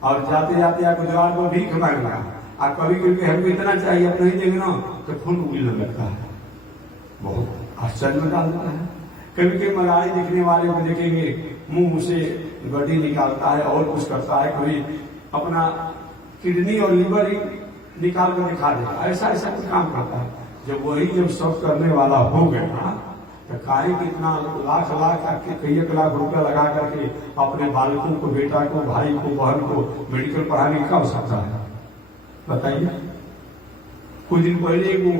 और जाते जाते आपको द्वार पर भीख मांगना, और कभी कभी हमको इतना चाहिए आप नहीं देंगे ना तो खून उगलने लगता है। बहुत आश्चर्य में डाल देता है। कभी कभी मदारी देखने वाले को देखेंगे मुंह से गड्डी निकालता है और कुछ करता है, कभी अपना किडनी और लिवर ही निकाल कर दिखा देगा। ऐसा ऐसा कुछ काम करता है। जब सब करने वाला हो गया तो काहे कितना लाख लाख कई एक लाख रुपया लगा करके अपने बालकों को, बेटा को, भाई को, बहन को मेडिकल पढ़ाने की क्या आवश्यकता है, बताइए। कुछ दिन पहले वो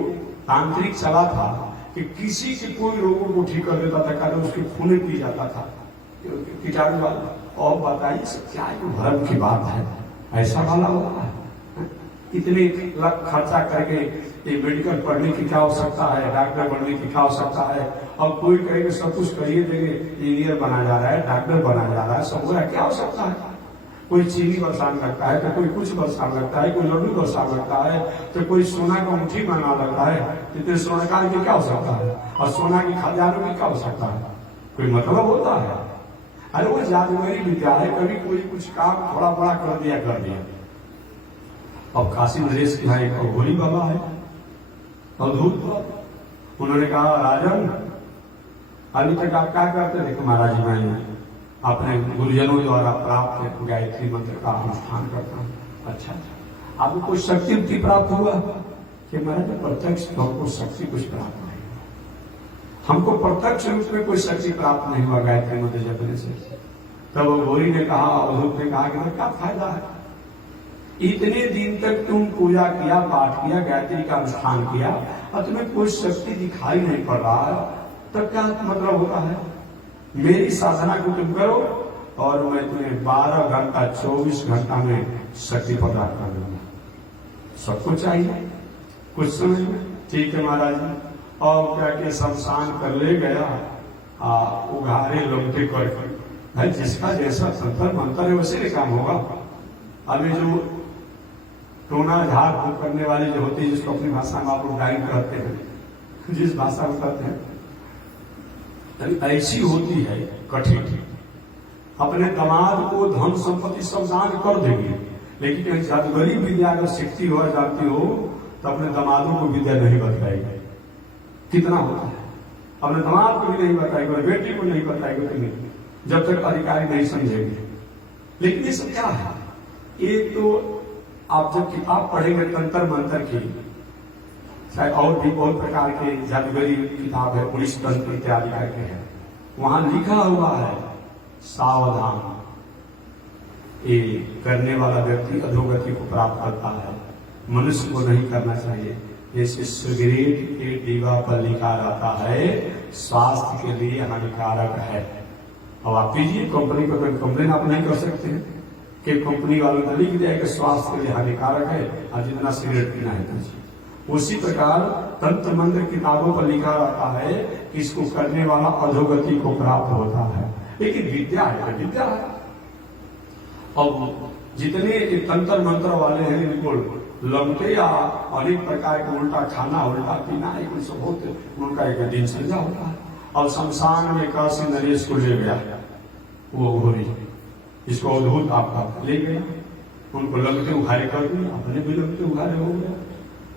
तांत्रिक चला था कि किसी के कोई रोगों को ठीक कर देता था, कहते उसके खून पी जाता था कीटाणु वाला। और बताइए सब क्या भ्रम की बात है, ऐसा वाला हुआ है। इतने लाख खर्चा करके ये मेडिकल पढ़ने की क्या आवश्यकता है, डॉक्टर बनने की क्या आवश्यकता है। और कोई कहेगा सब कुछ करिए, देंगे इंजीनियर बना जा रहा है, डॉक्टर बना जा रहा है, सब हो रहा है, क्या आवश्यकता है। कोई चीनी बरसाने लगता है, तो कोई कुछ बरसाने लगता है, कोई लड्डू बरसाने लगता है, तो कोई सोना का मुट्ठी बना लगता है। इतने सोनाकार की क्या आवश्यकता है, और सोना की खजानों की क्या आवश्यकता है, कोई मतलब होता है। अरे वो जादूगरी विद्या है, कभी कोई कुछ काम थोड़ा बड़ा कर दिया। अब काशी नरेश के यहाँ एक अघोरी बाबा है, अद्भुत। उन्होंने कहा राजन अभी तक आप क्या करते थे? महाराज मैं अपने गुरुजनों द्वारा प्राप्त गायत्री मंत्र का अनुष्ठान करता हूँ। अच्छा, आपको कुछ शक्ति प्राप्त हुआ? कि महाराज प्रत्यक्ष हमको शक्ति कुछ प्राप्त नहीं हुआ, हमको प्रत्यक्ष रूप में कोई शक्ति प्राप्त नहीं हुआ गायत्री मंत्र जपने से। तब अघोरी ने कहा, अवधूत ने कहा कि क्या फायदा है, इतने दिन तक तुम पूजा किया, पाठ किया, गायत्री का अनुष्ठान किया, और तुम्हें कोई शक्ति दिखाई नहीं पड़ रहा है, तब क्या मतलब होता है? मेरी साधना को तुम करो और मैं तुम्हें 12 घंटा 24 घंटा में शक्ति प्रदान कर दूंगा। सबको चाहिए कुछ समय में, ठीक है महाराज। और क्या के शमशान कर ले गया, उघारे लौटे कर भाई, जिसका जैसा तंत्र मंत्र है वैसे ही काम होगा। अभी जो टोना झाड़ फूक करने वाले जो होते हैं, जिसको अपनी भाषा में आप लोग डाइन करते हैं, जिस भाषा में करते हैं, ऐसी होती है कठिन। अपने दामाद को धन संपत्ति सब दान कर देंगे, लेकिन जादूगरी विद्या अगर सीखती हो, जानती हो, तो अपने दामादों को विद्या नहीं बताएगी। कितना होता है, अपने दामाद को भी नहीं बताएगी, बेटी को नहीं बताएगी, तुम्हें जब तक अधिकारी नहीं समझेगी। लेकिन ये सब क्या है? ये तो आप जब किताब पढ़ेंगे तंत्र मंत्र की, चाहे और भी बहुत प्रकार के जादूगरी किताब है, पुलिस तंत्र इत्यादि करके है, वहां लिखा हुआ है सावधान, ये करने वाला व्यक्ति अधोगति को प्राप्त करता है, मनुष्य को नहीं करना चाहिए। जैसे सिगरेट के डिब्बा पर लिखा रहता है स्वास्थ्य के लिए हानिकारक है। अब आप पीजिए, कंपनी को कंप्लेन आप नहीं कर सकते हैं कि कंपनी वालों ने लिख दिया कि स्वास्थ्य के लिए हानिकारक है, और जितना सिगरेट पीना है पीजिए। उसी प्रकार तंत्र मंत्र किताबों पर लिखा रहता है कि इसको करने वाला अधोगति को प्राप्त होता है, लेकिन विद्या है, विद्या है। और जितने तंत्र मंत्र वाले हैं इनको लंबे या अनेक प्रकार के उल्टा खाना उल्टा पीना एक बहुत उनका एक दिनचर्या होता है। और शमशान में काशी नरेश को ले गया वो घोरी, इसको अद्भुत आपका ले गया, उनको लंबे उघारे कर दिया, अपने भी लंबे उघारे हो गया।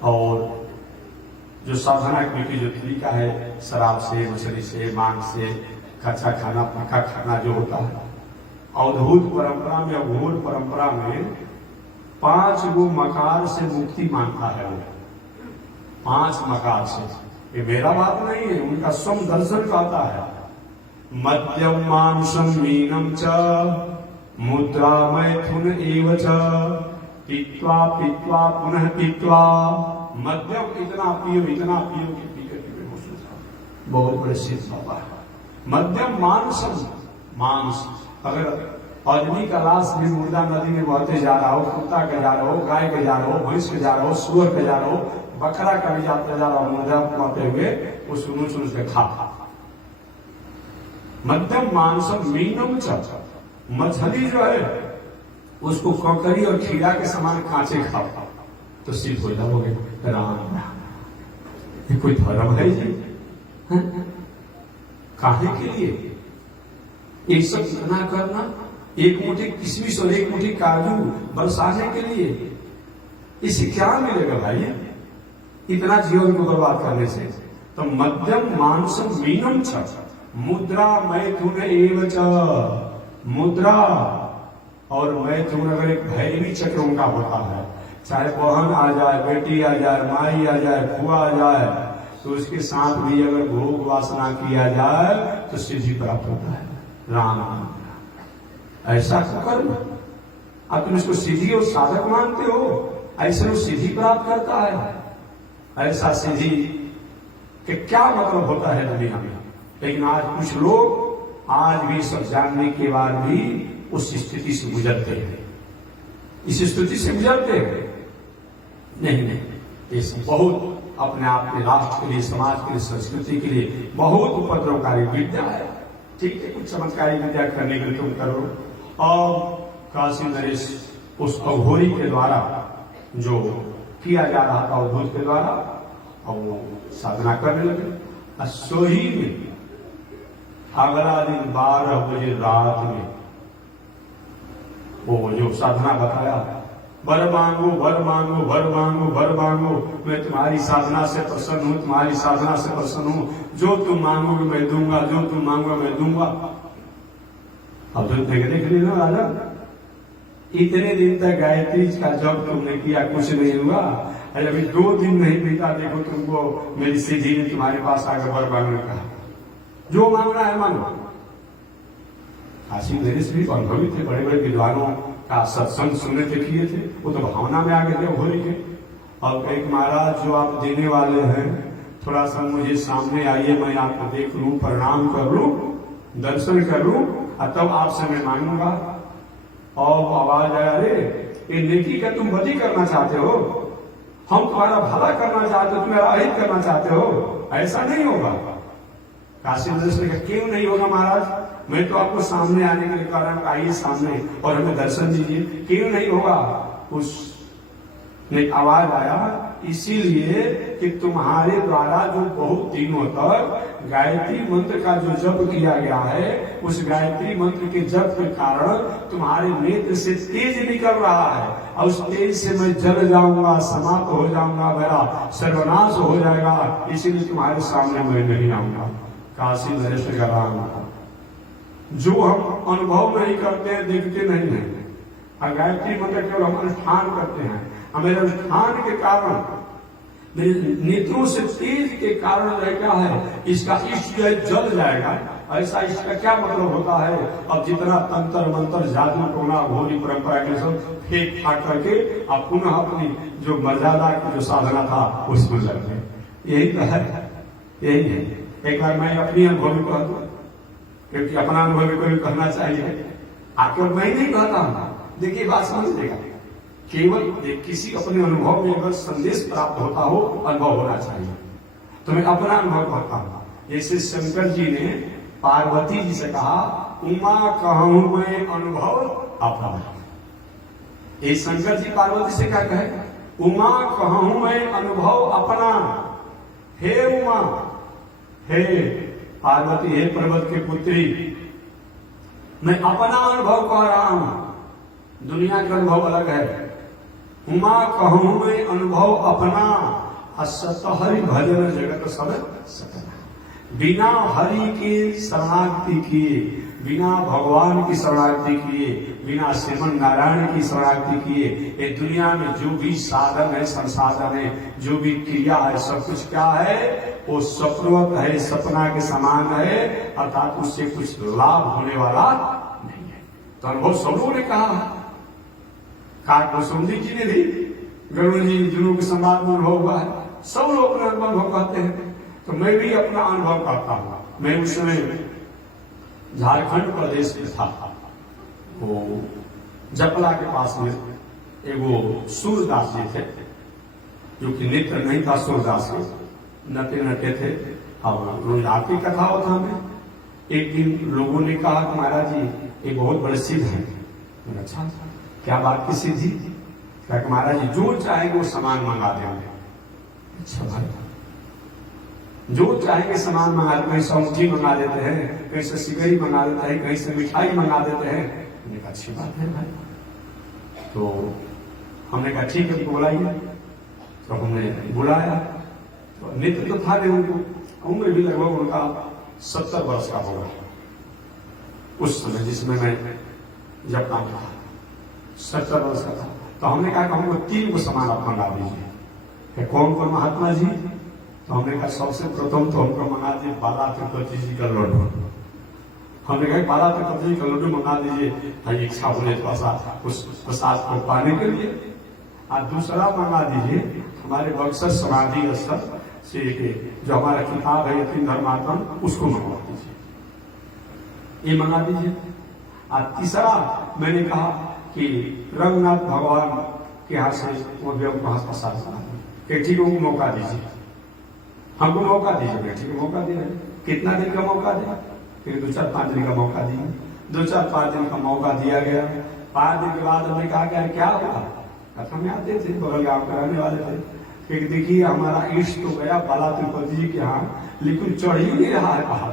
और जो साधना की जो तरीका है शराब से, मछली से, मांस से, कच्चा खाना, पक्का खाना जो होता है, अवधूत परंपरा में, अघोर परंपरा में 5 गो मकार से मुक्ति मांगता है वो, 5 मकार से। ये मेरा बात नहीं है, उनका स्वयं दर्शन कहता है। मध्यम मांसम मीनम च मुद्रा मैथुन एव च पीत्वा पीत्वा पुनः पीत्वा। मध्यम इतना पियो कि पीते पीते बहुत बड़े सिद्ध बाबा है। मध्यम मांसम, मांस अगर आदमी का लाश भी मुर्दा नदी में बहते जा रहा हो, कुत्ता का जा रहा हो, गाय का जा रहा हो, भैंस का जा रहा हो, सुअर का जा रहा हो, बकरा का भी जाता जा रहा हो, मुर्दा बहते हुए उस सुन से खा। मध्यम मांसम मीनम च, मछली जो है उसको ककड़ी और खीरा के समान कांचे खाओ तो सिद्ध हो जाओगे। राम ये कोई धर्म है जी? काहे के लिए ये सब इतना करना? एक मुट्ठी किशमिश और एक मुट्ठी काजू बरसाने के लिए, इससे क्या मिलेगा भाई इतना जीवन को बर्बाद करने से? तो मध्यम मांसम मीनम छ मुद्रा मैथुन एव च। मुद्रा और मैथुन अगर एक भैरवी चक्र उनका होता है, चाहे बहन आ जाए, बेटी आ जाए, माई आ जाए, फुआ आ जाए, तो उसके साथ भी अगर भोग वासना किया जाए तो सिद्धि प्राप्त होता है। राम ऐसा कर, अब तुम इसको सिद्धि और साधक मानते हो, ऐसे वो सिद्धि प्राप्त करता है। ऐसा सिद्धि के क्या मतलब होता है दुनिया में? लेकिन आज कुछ लोग आज भी सब जानने के बाद भी उस स्थिति से गुजरते हैं, इस स्थिति से गुजरते हैं। नहीं, ये बहुत अपने आप में राष्ट्र के लिए, समाज के लिए, संस्कृति के लिए बहुत उपद्रवकारी विद्या है। ठीक है, कुछ चमत्कारी विद्या करने के लिए तुम करो। और काशी नरेश उस अघोरी के द्वारा जो किया जा रहा था अवधूत के द्वारा, और वो साधना करने लगे। सोही में अगला दिन 12 बजे रात में वो जो साधना बताया, वर मांगो वर मांगो वर मांगो वर मांगो, मैं तुम्हारी साधना से प्रसन्न हूं, तुम्हारी साधना से प्रसन्न हूं, जो तुम मांगोगे मैं दूंगा, जो तुम मांगोगे मैं दूंगा। अब तो देख ली ना राजा, इतने दिन तक गायत्री का जब तुमने किया कुछ नहीं हुआ, अभी 2 दिन नहीं बीता, देखो तुमको मेरी सीधी ने तुम्हारे पास आकर वर मांगने कहा, जो मांगना है मांगो। काशी नरेश भी अनुभवी थे, बड़े बड़े विद्वानों का सत्संग सुनने थे, किए थे, वो तो भावना में आ गए थे घोरी के। और एक महाराज जो आप देने वाले हैं, थोड़ा सा मुझे सामने आइए, मैं आपको देख लूं, प्रणाम कर लूं, दर्शन कर लूं, और तब आपसे मैं मांगूंगा। और आवाज आया, अरे ये नेकी का तुम बदी करना चाहते हो, हम तुम्हारा भला करना चाहते हो, तुम्हें राहित करना चाहते हो, ऐसा नहीं होगा। काशी नरेश ने कहा, क्यों नहीं होगा महाराज, मैं तो आपको सामने आने के लिए कह रहा हूं, आइए सामने और हमें दर्शन दीजिए, क्यों नहीं होगा? उसने आवाज आया, इसीलिए कि तुम्हारे द्वारा जो बहुत दिनों तक गायत्री मंत्र का जो जप किया गया है, उस गायत्री मंत्र के जप के कारण तुम्हारे नेत्र से तेज निकल रहा है, और उस तेज से मैं जल जाऊंगा, समाप्त हो जाऊंगा, मेरा सर्वनाश हो जाएगा, इसीलिए तुम्हारे सामने मैं नहीं आऊंगा। काशी नरेश का राम, जो हम अनुभव नहीं करते हैं, देखते नहीं है, और गायत्री मंत्र केवल हम अनुष्ठान करते हैं, मेरे अनुष्ठान के कारण, मेरे नेत्रों से तेज के कारण क्या है, इसका इष्ट जल जाएगा। ऐसा इसका क्या मतलब होता है? अब जितना तंत्र मंत्र जादू टोना घोरी परंपरा के सब फेंक फाट करके अब पुनः अपनी जो मर्यादा की जो साधना था उसमें लग गए। यही तो है, यही है। एक बार मैं अपनी अनुभवी कह दूं, क्योंकि अपना अनुभवी को भी कहना चाहिए, आपको मैं नहीं कहता हूं, देखिए बात समझ लेगा। केवल किसी अपने अनुभव में अगर संदेश प्राप्त होता हो, अनुभव होना चाहिए। तो मैं अपना अनुभव करता हूं। जैसे शंकर जी ने पार्वती जी से कहा, उमा कहूं मैं अनुभव अपना। ये शंकर जी पार्वती से क्या कहे, उमा कहूं मैं अनुभव अपना। हे उमा, हे पार्वती, हे पर्वत के पुत्री, मैं अपना अनुभव कह रहा हूं, दुनिया का अनुभव अलग है। उमा कहूं मैं अनुभव अपना, असत हरि भजन जगत सब सकना। बिना हरि की शरणागति किए, बिना भगवान की शरणागति किए, बिना श्रीमन नारायण की शरणागति किए, ये दुनिया में जो भी साधन है, संसाधन है, जो भी क्रिया है, सब कुछ क्या है, वो स्वप्नवत है, सपना के समान है, अर्थात उससे कुछ लाभ होने वाला नहीं है। तो अनुभव सब लोगों ने कहा। काकभूषुंडी जी ने भी, गरुड़ जी जुनू के संवाद में अनुभव हुआ है, सब लोग अपना अनुभव कहते हैं। तो मैं भी अपना अनुभव करता हूं। मैं उस समय झारखंड प्रदेश में था, वो जपला के पास में एगो सूरदास जी थे, जो कि नेत्र नहीं था सूरदास के, नटे नटे थे। और रोज आरती कथा होता हमें। एक दिन लोगों ने कहा कि महाराज जी ये बहुत बड़े सिद्ध हैं। अच्छा, क्या बात की सिद्धि? क्या महाराज जी जो चाहेंगे वो सामान मंगा देंगे। अच्छा भाई, जो चाहेंगे सामान मंगा देते हैं, सौंठी मंगा देते हैं, कहीं से सिगरी मंगा देते हैं, कहीं से मिठाई मंगा देते हैं। हमने कहा अच्छी बात है भाई। तो हमने कहा ठीक है, बुलाइए। तो हमने बुलाया। तो नेत्र तो था नहीं उनको, उम्र भी लगभग उनका 70 वर्ष का होगा उस समय जिसमें मैं जब काम था, 70 वर्ष का था। तो हमने कहा कि हमको 3 को सामान आप मंगा दीजिए। कौन कौन महात्मा जी? तो हमने कहा सबसे प्रथम तो हमको मंगा दीजिए बाला तिरुपति जी का लड्डू। हमने कहा बाला तिरुपति जी का लड्डू मंगा दीजिए, इच्छा होने उस प्रसाद को पाने के लिए। और दूसरा मंगा दीजिए हमारे बक्सर समाधि स्थल से जो हमारा किताब है यतीम धर्मात्मन, उसको मंगवा दीजिए, ये मंगा दीजिए। और तीसरा मैंने कहा कि रंगनाथ भगवान के यहाँ से वो भी हमको हाथ प्रसाद बना दीजिए। ठीक है, मौका दीजिए, हमको मौका दीजिए। ठीक है, मौका दे रहे। कितना दिन का मौका दिया? फिर 2-4-5 दिन का मौका दिया। 2-4-5 दिन का मौका दिया गया। 5 दिन के बाद हमने कहा कि क्या हुआ? कथा में आते थे, बगल गाँव के रहने वाले थे। फिर देखिए हमारा इष्ट तो गया बाला तिरुपति जी के यहाँ, लेकिन चढ़ ही नहीं रहा है पहाड़,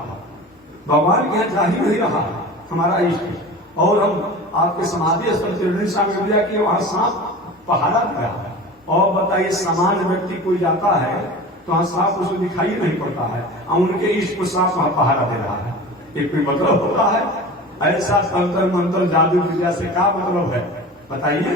भगवान के यहाँ जा ही नहीं रहा है हमारा इष्ट। और हम आपके समाधि स्थल त्रिवेणी संगम कि वहां सांप पहाड़ा गया है। और बताइए, सामान्य व्यक्ति कोई जाता है तो वहां सांप उसको दिखाई नहीं पड़ता है, और उनके इष्ट को सांप वहां पहाड़ा दे रहा है। एक कोई मतलब होता है? ऐसा तंत्र मंत्र जादू विद्या से क्या मतलब है? बताइए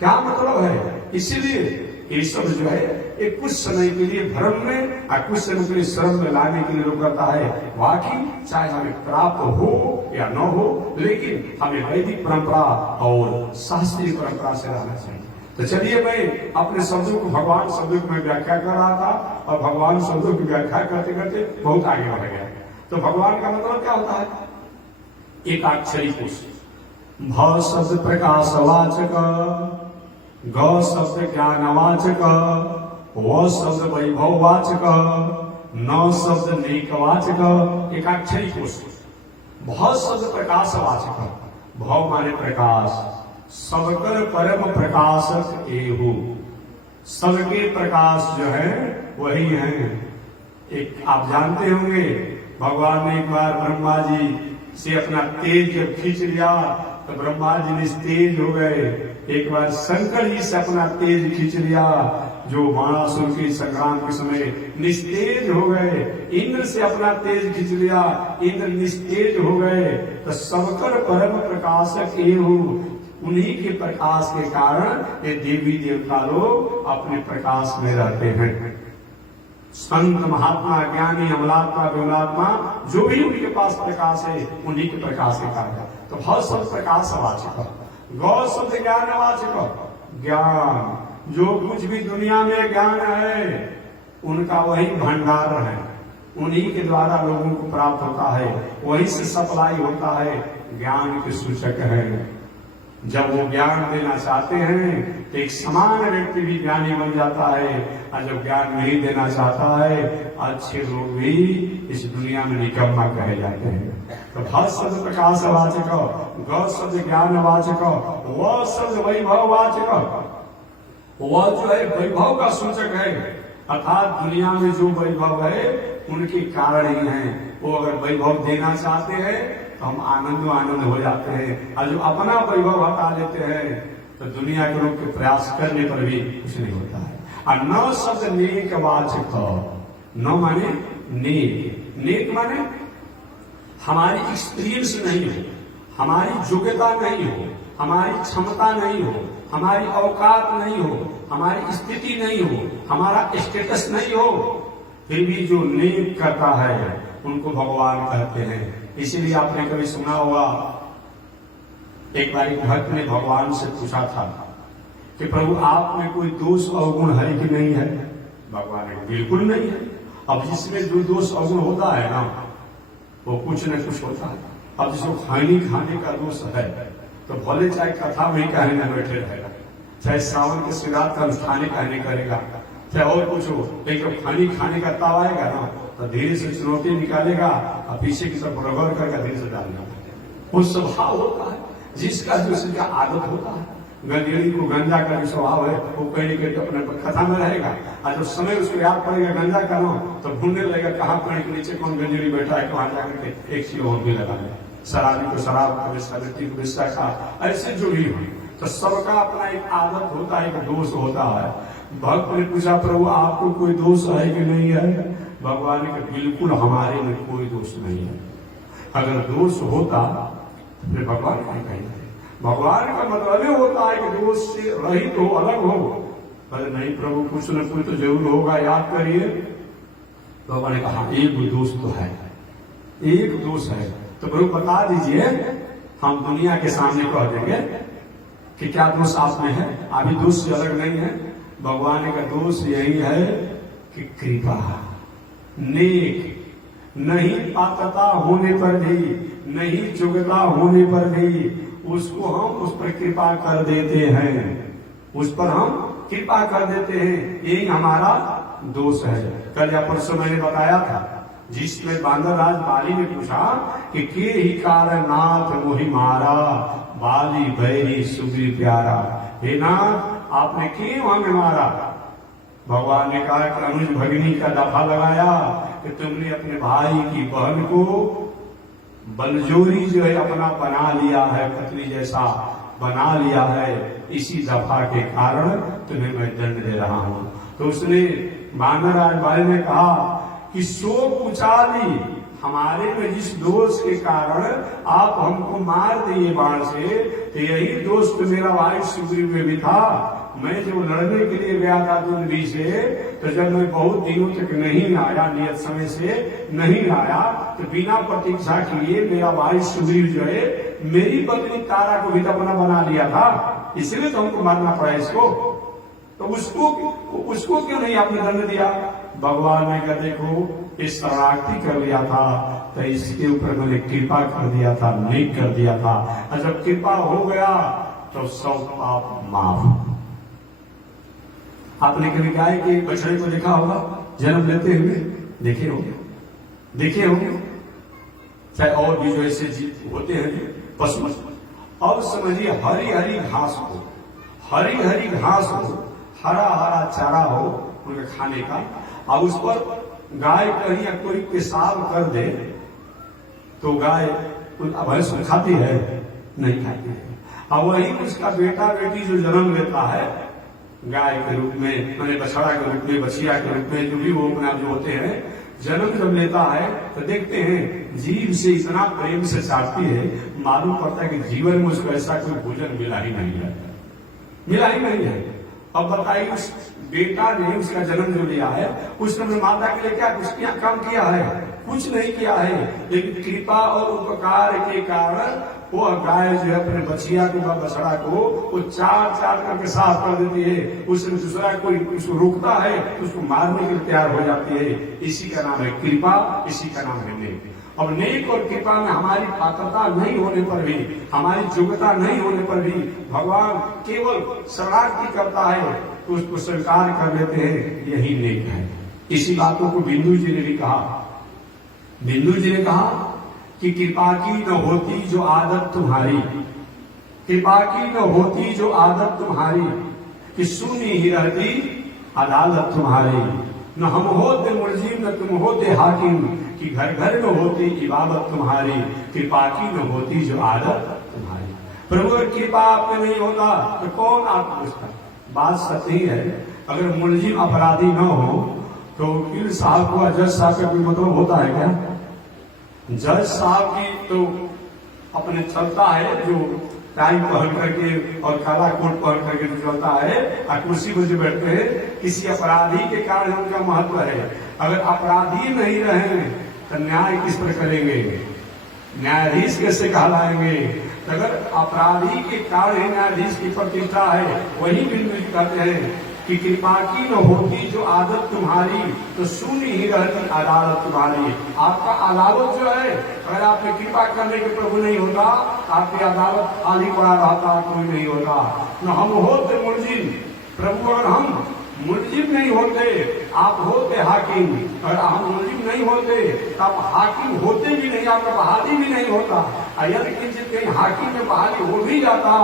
क्या मतलब है? इसीलिए ये सब जो है एक कुछ समय के लिए भ्रम में और कुछ समय के लिए शरण में लाने के लिए लोग करता है। वाकई चाहे हमें प्राप्त हो या न हो, लेकिन हमें वैदिक परंपरा और शास्त्रीय परंपरा से रहना चाहिए। तो चलिए, मैं अपने शब्दों को, भगवान शब्दों को मैं व्याख्या कर रहा था, और भगवान शब्दों की व्याख्या करते करते बहुत आगे बढ़ गया। तो भगवान का मतलब क्या होता है? एकाक्षरी पुरुष। भ शब्द प्रकाशवाचक, ग शब्द ज्ञानवाचक, व शब्द वैभववाचक, न शब्द नेकवाचक, एकाक्षरी पुरुष। भ शब्द प्रकाशवाचक, भव माने प्रकाश, सबकर परम प्रकाशक एहु। सबके प्रकाश जो है वही है। एक आप जानते होंगे, भगवान ने एक बार ब्रह्मा जी से अपना तेज जब खींच लिया तो ब्रह्मा जी निस्तेज हो गए। एक बार शंकर जी से अपना तेज खींच लिया, जो बाणासुर के संग्राम के समय निस्तेज हो गए। इंद्र से अपना तेज खींच लिया, इंद्र निस्तेज हो गए। तो सबकर परम प्रकाशक एहु, उन्हीं के प्रकाश के कारण ये देवी देवता लोग अपने प्रकाश में रहते हैं। संत महात्मा ज्ञानी अमलात्मा विमलात्मा जो भी उनके पास प्रकाश है, उन्हीं के प्रकाश के कारण। तो भव शब्द प्रकाशवाचक, गौ शब्द ज्ञानवाचक, ज्ञान जो कुछ भी दुनिया में ज्ञान है उनका वही भंडार है, उन्हीं के द्वारा लोगों को प्राप्त होता है, वही से सप्लाई होता है, ज्ञान के सूचक है। जब वो ज्ञान देना चाहते हैं तो एक समान व्यक्ति भी ज्ञानी बन जाता है, और जब ज्ञान नहीं देना चाहता है अच्छे लोग भी इस दुनिया में निकम्मा कहे जाते हैं। तो भस शब्द प्रकाशवाचक, ग शब्द ज्ञानवाचक, व शब्द वैभववाचक, वह जो है वैभव का सूचक है, अर्थात दुनिया में जो वैभव है उनके कारण ही है। वो अगर वैभव देना चाहते हैं तो हम आनंद हो जाते हैं, और जो अपना वैभव हटा लेते हैं तो दुनिया के लोग के प्रयास करने पर भी कुछ नहीं होता है। और न शब्द नेक वाचक, न माने नेक, नेक माने हमारी एक्सपीरियंस नहीं हो, हमारी योग्यता नहीं हो, हमारी क्षमता नहीं हो, हमारी औकात नहीं हो, हमारी स्थिति नहीं हो, हमारा स्टेटस नहीं हो, फिर भी जो नेक करता है उनको भगवान कहते हैं। इसीलिए आपने कभी सुना होगा, एक बार एक भक्त ने भगवान से पूछा था कि प्रभु आप में कोई दोष अवगुण है कि नहीं है? भगवान ने बिल्कुल नहीं है। अब जिसमें जो दोष अवगुण होता है ना वो कुछ न कुछ होता है। अब जिसको खैनी खाने का दोष है तो भले चाहे कथा में ही कहने में बैठे रहेगा, चाहे सावन के शिवरात का अनुष्ठान कहने करेगा, चाहे और कुछ हो, लेकिन जब खैनी खाने का ताव आएगा ना तो धीरे से चुनौती निकालेगा और पीछे की तरफ रगड़ करके धीरे से डालेगा। वो स्वभाव होता है जिसका दूसरे आदत होता है। गंजेड़ी को गंजा का जो स्वभाव है वो कहीं के अपने कथा में रहेगा, और जब समय उसको याद पड़ेगा गंजा का ना तो ढूंढने लगेगा कहाँ पेड़ के नीचे कौन गंजेड़ी बैठा है, वहां जाकर के एक किलो और भी लगा ले। शराबी को शराब का विस्सा, व्यक्ति को विस्सा का, ऐसे जो भी हो तो सबका अपना एक आदत होता है, एक दोष होता है। भक्त ने पूछा प्रभु आपको कोई दोष है कि नहीं है? भगवान ने कहा बिल्कुल हमारे में कोई दोष नहीं है। अगर दोष होता तो फिर भगवान नहीं कहेंगे। भगवान का मतलब ये होता है कि दोष से रहित हो, अलग हो। अरे नहीं प्रभु कुछ न कुछ तो जरूर होगा, याद करिए। भगवान ने कहा एक दोष तो है, एक दोष है, तो प्रभु बता दीजिए, हम दुनिया के सामने कह देंगे कि क्या दोष आप में है, अभी दोष से अलग नहीं है। भगवान का दोष यही है कि कृपा, नेक, नहीं पात्रता होने पर भी, नहीं योग्यता होने पर भी उसको हम उस पर कृपा कर देते हैं, उस पर हम कृपा कर देते हैं, यही हमारा दोष है। कल या परसों मैंने बताया था जिसमें बांदर राज बाली ने पूछा कि के ही कारण नाथ मोहि मारा, बाली भैरी सुग्रीव प्यारा। हे नाथ आपने क्यों हमें मारा? भगवान ने कहा कि अनुज भगिनी का दफा लगाया कि तुमने अपने भाई की बहन को बलजोरी जो है अपना बना लिया है, पत्नी जैसा बना लिया है, इसी दफा के कारण तुम्हें मैं दंड दे रहा हूं। तो उसने बानरराज बाली ने कहा कि सो पुचाली, हमारे में जिस दोष के कारण आप हमको मार दिए बाण से, तो यही दोष तो मेरा भाई सुग्रीव में भी था। मैं जब लड़ने के लिए गया था दुंदरी से, तो जब मैं बहुत दिनों तक नहीं आया, नियत समय से नहीं आया, तो बिना प्रतीक्षा किए मेरा भाई सुग्रीव जो है मेरी पत्नी तारा को भी अपना बना लिया था, इसलिए तो हमको मारना पड़ा इसको। तो उसको क्यों नहीं आपने दंड दिया? भगवान ने कहा देखो इस शरणार्थी कर लिया था तो इसके ऊपर मैंने कृपा कर दिया था, नेक कर दिया था, और जब कृपा हो गया तो सब पाप माफ। आपने कभी गाय के बछड़े को देखा होगा जन्म लेते हुए? देखे होंगे, चाहे और भी जो ऐसे जीव होते हैं पशु। और समझिए हरी हरी घास हो, हरी हरी घास हो, हरा हरा चारा हो उनके खाने का, और उस पर गाय कहीं या कोई पेशाब कर दे तो गाय भैंस खाती है? नहीं खाती है। और वही उसका बेटा बेटी जो जन्म लेता है गाय के रूप में, मैंने बछड़ा के रूप में, बछिया के रूप में, जो भी वो अपना जो होते हैं, जन्म जब लेता है तो देखते हैं जीव से इतना प्रेम से चाहती है, मालूम पड़ता है कि जीवन में उसको ऐसा कोई भोजन मिला ही नहीं है। अब बताइए उस बेटा ने उसका जन्म जो लिया है उसने माता के लिए क्या कुछ काम किया है? कुछ नहीं किया है, लेकिन कृपा और उपकार के कारण वो गाय जो है अपने बछिया को बछड़ा को वो चार करके साफ कर देती है। उसमें दूसरा कोई उसको रोकता है तो उसको मारने के लिए तैयार हो जाती है। इसी का नाम है कृपा, इसी का नाम है नेक। अब नेक और कृपा में हमारी पात्रता नहीं होने पर भी, हमारी योग्यता नहीं होने पर भी भगवान केवल शरणार्थी करता है तो उसको स्वीकार कर लेते हैं, यही नेक है। इसी बातों को बिंदु जी ने भी कहा। बिंदु जी ने कहा कि कृपा की न होती जो आदत तुम्हारी, कृपा की न होती जो आदत तुम्हारी, कि सुनी ही रहती अदालत तुम्हारी। न हम होते मुलजिम न तुम होते हाकिम, कि घर घर में होती इबादत तुम्हारी। कृपा की न होती जो आदत तुम्हारी। प्रभु अगर कृपा आप में नहीं होता तो कौन आप पूछता। बात सही है। अगर मुलजिम अपराधी न हो तो वकील साहब को जज साहब का कोई मतलब होता है क्या? जज साहब की तो अपने चलता है जो टाइम पहन करके और काला कोट पहन करके जो चलता है और कुर्सी पर जो बैठते हैं, किसी अपराधी के कारण उनका महत्व है। अगर अपराधी नहीं रहे तो न्याय किस पर करेंगे? न्यायाधीश कैसे कहलाएंगे? तो अगर अपराधी के कारण न्यायाधीश की प्रतिष्ठा है, वही बिंदु कहते हैं कि कृपा की न होती जो आदत तुम्हारी, तो शून्य ही रहती अदालत तुम्हारी। आपका अदालत जो है, अगर आपने कृपा करने के प्रभु नहीं होता, आपकी अदालत खाली पड़ा रहता, कोई नहीं होता। न हम होते मुलजिम, प्रभु अगर हम मुलजिम नहीं होते, आप होते हाकिम। अगर हम मुलजिम नहीं होते तो आप हाकिम होते भी नहीं, आपका बहाली भी नहीं होता। यदि किंचित कहीं हाकिम में बहाली हो भी जाता,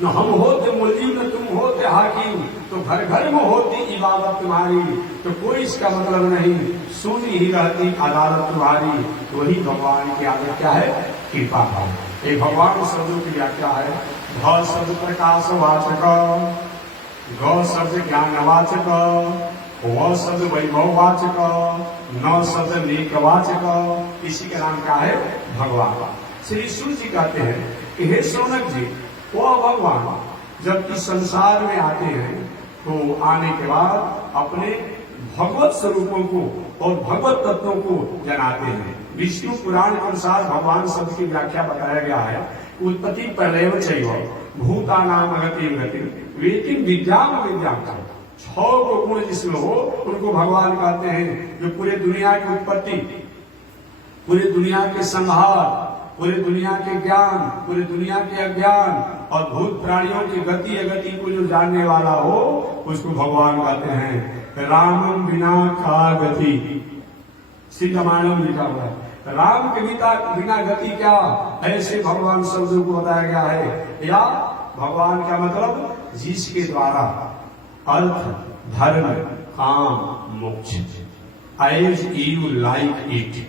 न हम होते मुलजिम न तुम होते हाकिम, तो घर घर में होती इबादत तुम्हारी। तो कोई इसका मतलब नहीं, सुनी ही रहती अदालत तुम्हारी। तो वही भगवान की आदत क्या है? कृपा भाव। एक भगवान शब्दों की व्याख्या है। भ शब्द प्रकाश वाचक, ग शब्द ज्ञान वाचक, व शब्द वैभव वाचक, न शब्द नेक वाचक। इसी का नाम क्या है? भगवान। श्री सूर्य जी कहते हैं कि हे शौनक जी, वो भगवान जब इस संसार में आते हैं तो आने के बाद अपने भगवत स्वरूपों को और भगवत तत्वों को जनाते हैं। विष्णु पुराण के अनुसार भगवान शब्द की व्याख्या बताया गया है। उत्पत्ति प्रलय चैव भूतानाम गति गति वेति विद्याम विद्याम। 6 गुण जिसमें हो उनको भगवान कहते हैं, जो पूरे दुनिया की उत्पत्ति, पूरे दुनिया के संहार, पूरे दुनिया के ज्ञान, पूरे दुनिया के अज्ञान और भूत प्राणियों की गति अगति को जो जानने वाला हो उसको भगवान कहते हैं। रामम बिना का गति, श्री रामायण में लिखा हुआ है, राम के बिना गति क्या, ऐसे भगवान शब्दों को बताया गया है। या भगवान का मतलब जिसके द्वारा अर्थ, धर्म, काम, मोक्ष, एज यू लाइक इट,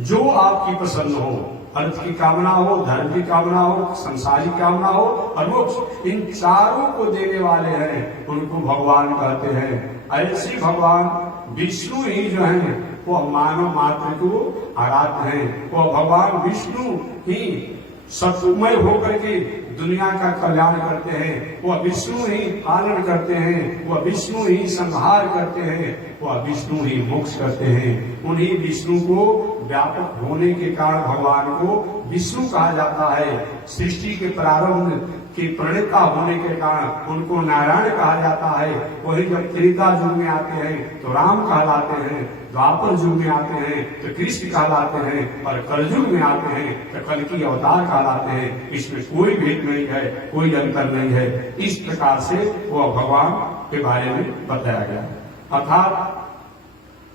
जो आपकी पसंद हो, अर्थ की कामना हो, धर्म की कामना हो, संसारिक कामना हो और मोक्ष, इन चारों को देने वाले हैं, उनको भगवान कहते हैं। ऐसे भगवान विष्णु ही जो है वो मानव मात्र को आराध्य हैं। वो भगवान विष्णु ही सत्वमय होकर के दुनिया का कल्याण करते हैं। वह विष्णु ही पालन करते हैं, वह विष्णु ही संहार करते हैं, वह विष्णु ही मोक्ष करते हैं। उन्हीं विष्णु को व्यापक होने के कारण भगवान को विष्णु कहा जाता है। सृष्टि के प्रारंभ के प्रणेता होने के कारण उनको नारायण कहा जाता है। वही जब त्रेता युग में आते हैं तो राम कहलाते हैं, द्वापर युग में आते हैं तो कृष्ण कहलाते हैं, और कलयुग में आते हैं तो कल की अवतार कहलाते हैं। इसमें कोई भेद नहीं है, कोई अंतर नहीं है। इस प्रकार से वह भगवान के बारे में बताया गया। अर्थात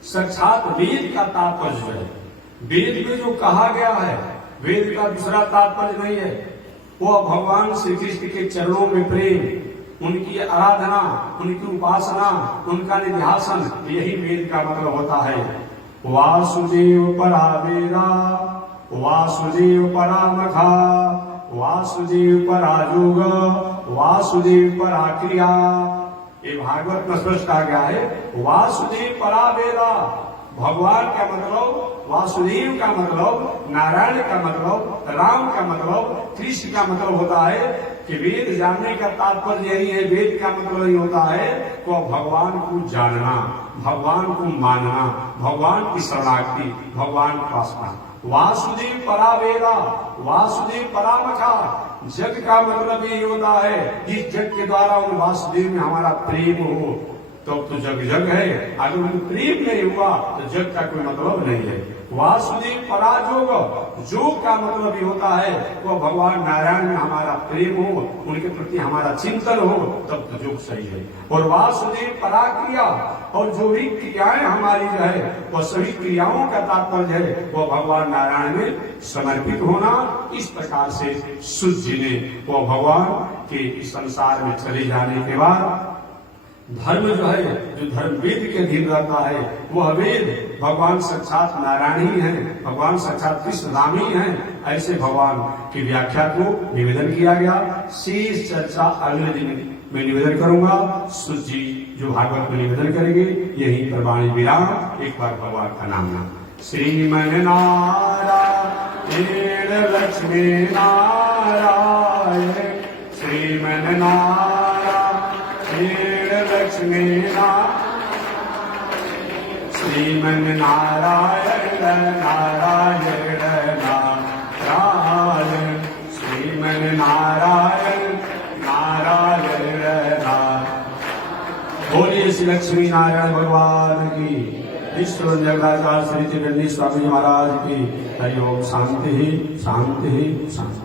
साक्षात वेद का तात्पर्य जो है, वेद में जो कहा गया है, वेद का दूसरा तात्पर्य नहीं है। वह भगवान श्री कृष्ण के चरणों में प्रेम, उनकी आराधना, उनकी उपासना, उनका निध्यासन, यही वेद का मतलब होता है। वासुदेव परा वेदा, वासुदेव परा मखा, वासुदेव परा योग, वासुदेव परा क्रिया। ये भागवत में स्पष्ट कहा गया है। वासुदेव परा वेदा, भगवान का मतलब, वासुदेव का मतलब, नारायण का मतलब, राम का मतलब, कृष्ण का मतलब होता है कि वेद जानने का तात्पर्य यही है। वेद का मतलब यही होता है कि भगवान को जानना, भगवान को मानना, भगवान की शरणागति, भगवान की उपासना। वासुदेव परा वेदा, वासुदेव परामखा। जग का मतलब यही होता है, जिस जग के द्वारा उन वासुदेव में हमारा प्रेम हो तो जग जग है। अगर उनको प्रेम नहीं हुआ तो जग का कोई मतलब नहीं है। वासुदेव पराजोग, जोग का मतलब ये होता है वो भगवान नारायण में हमारा प्रेम हो, उनके प्रति हमारा चिंतन हो, तब तो जोग सही है। और वासुदेव पराक्रिया, और जो भी क्रियाएं हमारी जो है वो सभी क्रियाओं का तात्पर्य है वो भगवान नारायण में समर्पित होना। इस प्रकार से सूत जी ने वो भगवान के संसार में चले जाने के बाद धर्म जो है, जो धर्म वेद के अधीन रहता है, वह वेद भगवान साक्षात नारायण ही है, भगवान साक्षात कृष्ण राम ही है। ऐसे भगवान की व्याख्या को निवेदन किया गया। शेष चर्चा अगले दिन मैं निवेदन करूंगा। सूत जी जो भागवत में निवेदन करेंगे, यही पर वाणी विराम। एक बार भगवान का नाम नाम श्रीमन नारायण लक्ष्मी नारायण, श्रीमन नारायण लक्ष्मी श्रीमन नारायण नारायण नारायण, श्रीमन नारायण नारायण नारायण। बोलिए श्री लक्ष्मी नारायण भगवान की, विश्व जगदाचार्य श्री चिरंजी स्वामी महाराज की हरि ओम। शांति ही शांति ही शांति।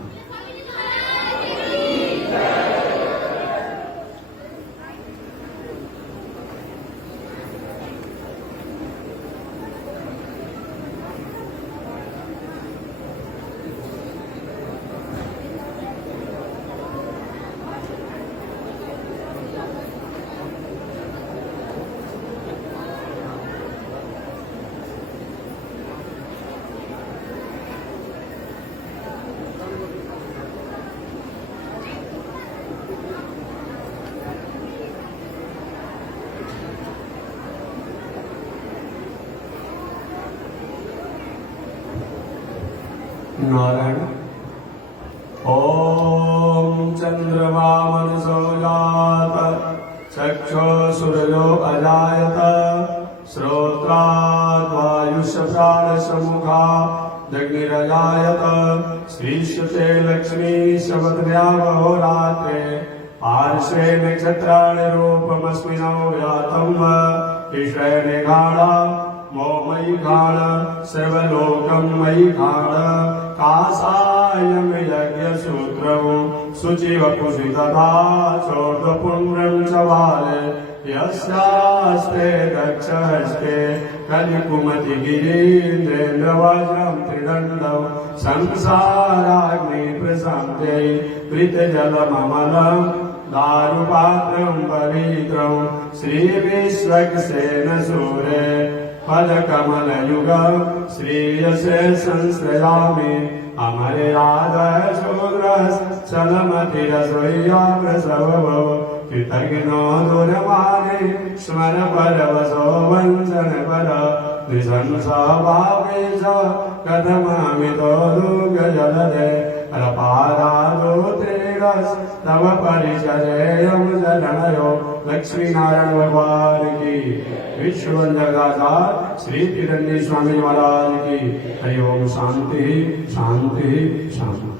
नारायण। ओम चंद्रमा मनसो जात, चक्षो सूर्यो अजायत, श्रोत्रात् वायुष प्राण समुखा जग्निरजायत, श्रीश्रुते लक्ष्मी शबद्भ्यावहो रात्रे, पार्श्वे नक्षत्राणि रूपमस्मिनौ व्यातम्, ईश्वरे निघाड़ा मोमयि घाण, सर्वलोकं मयि घाण, कासायं यज्ञसूत्रं शुचिवपुषि तथा चोर्ध्वपुण्ड्रं च वाले, यस्यास्ते दक्षहस्ते कलिकुमति गिरीन्द्रेन्द्रवज्रं त्रिदण्डं, संसाराग्नि प्रशम्ते मृतजलममलं, दारुपात्रं पवित्रं श्रीविश्वक्सेन सूरे, पदकमलयुगं श्रेयसे संश्रयामि, अमरे राधः शूद्रश्चलमतिरसोय्या प्रसवो, कृतघ्नो दूरवाणे स्मर परवशो वञ्चन पर, नृशंसभावे च कथममितो दुःखजलधे, तव परिचर्यं जनयो। लक्ष्मी नारायण भगवान की, विश्व जगदाचार्य श्री चिरंजी स्वामी महाराज की हरि ओम। शांति शांति शांति।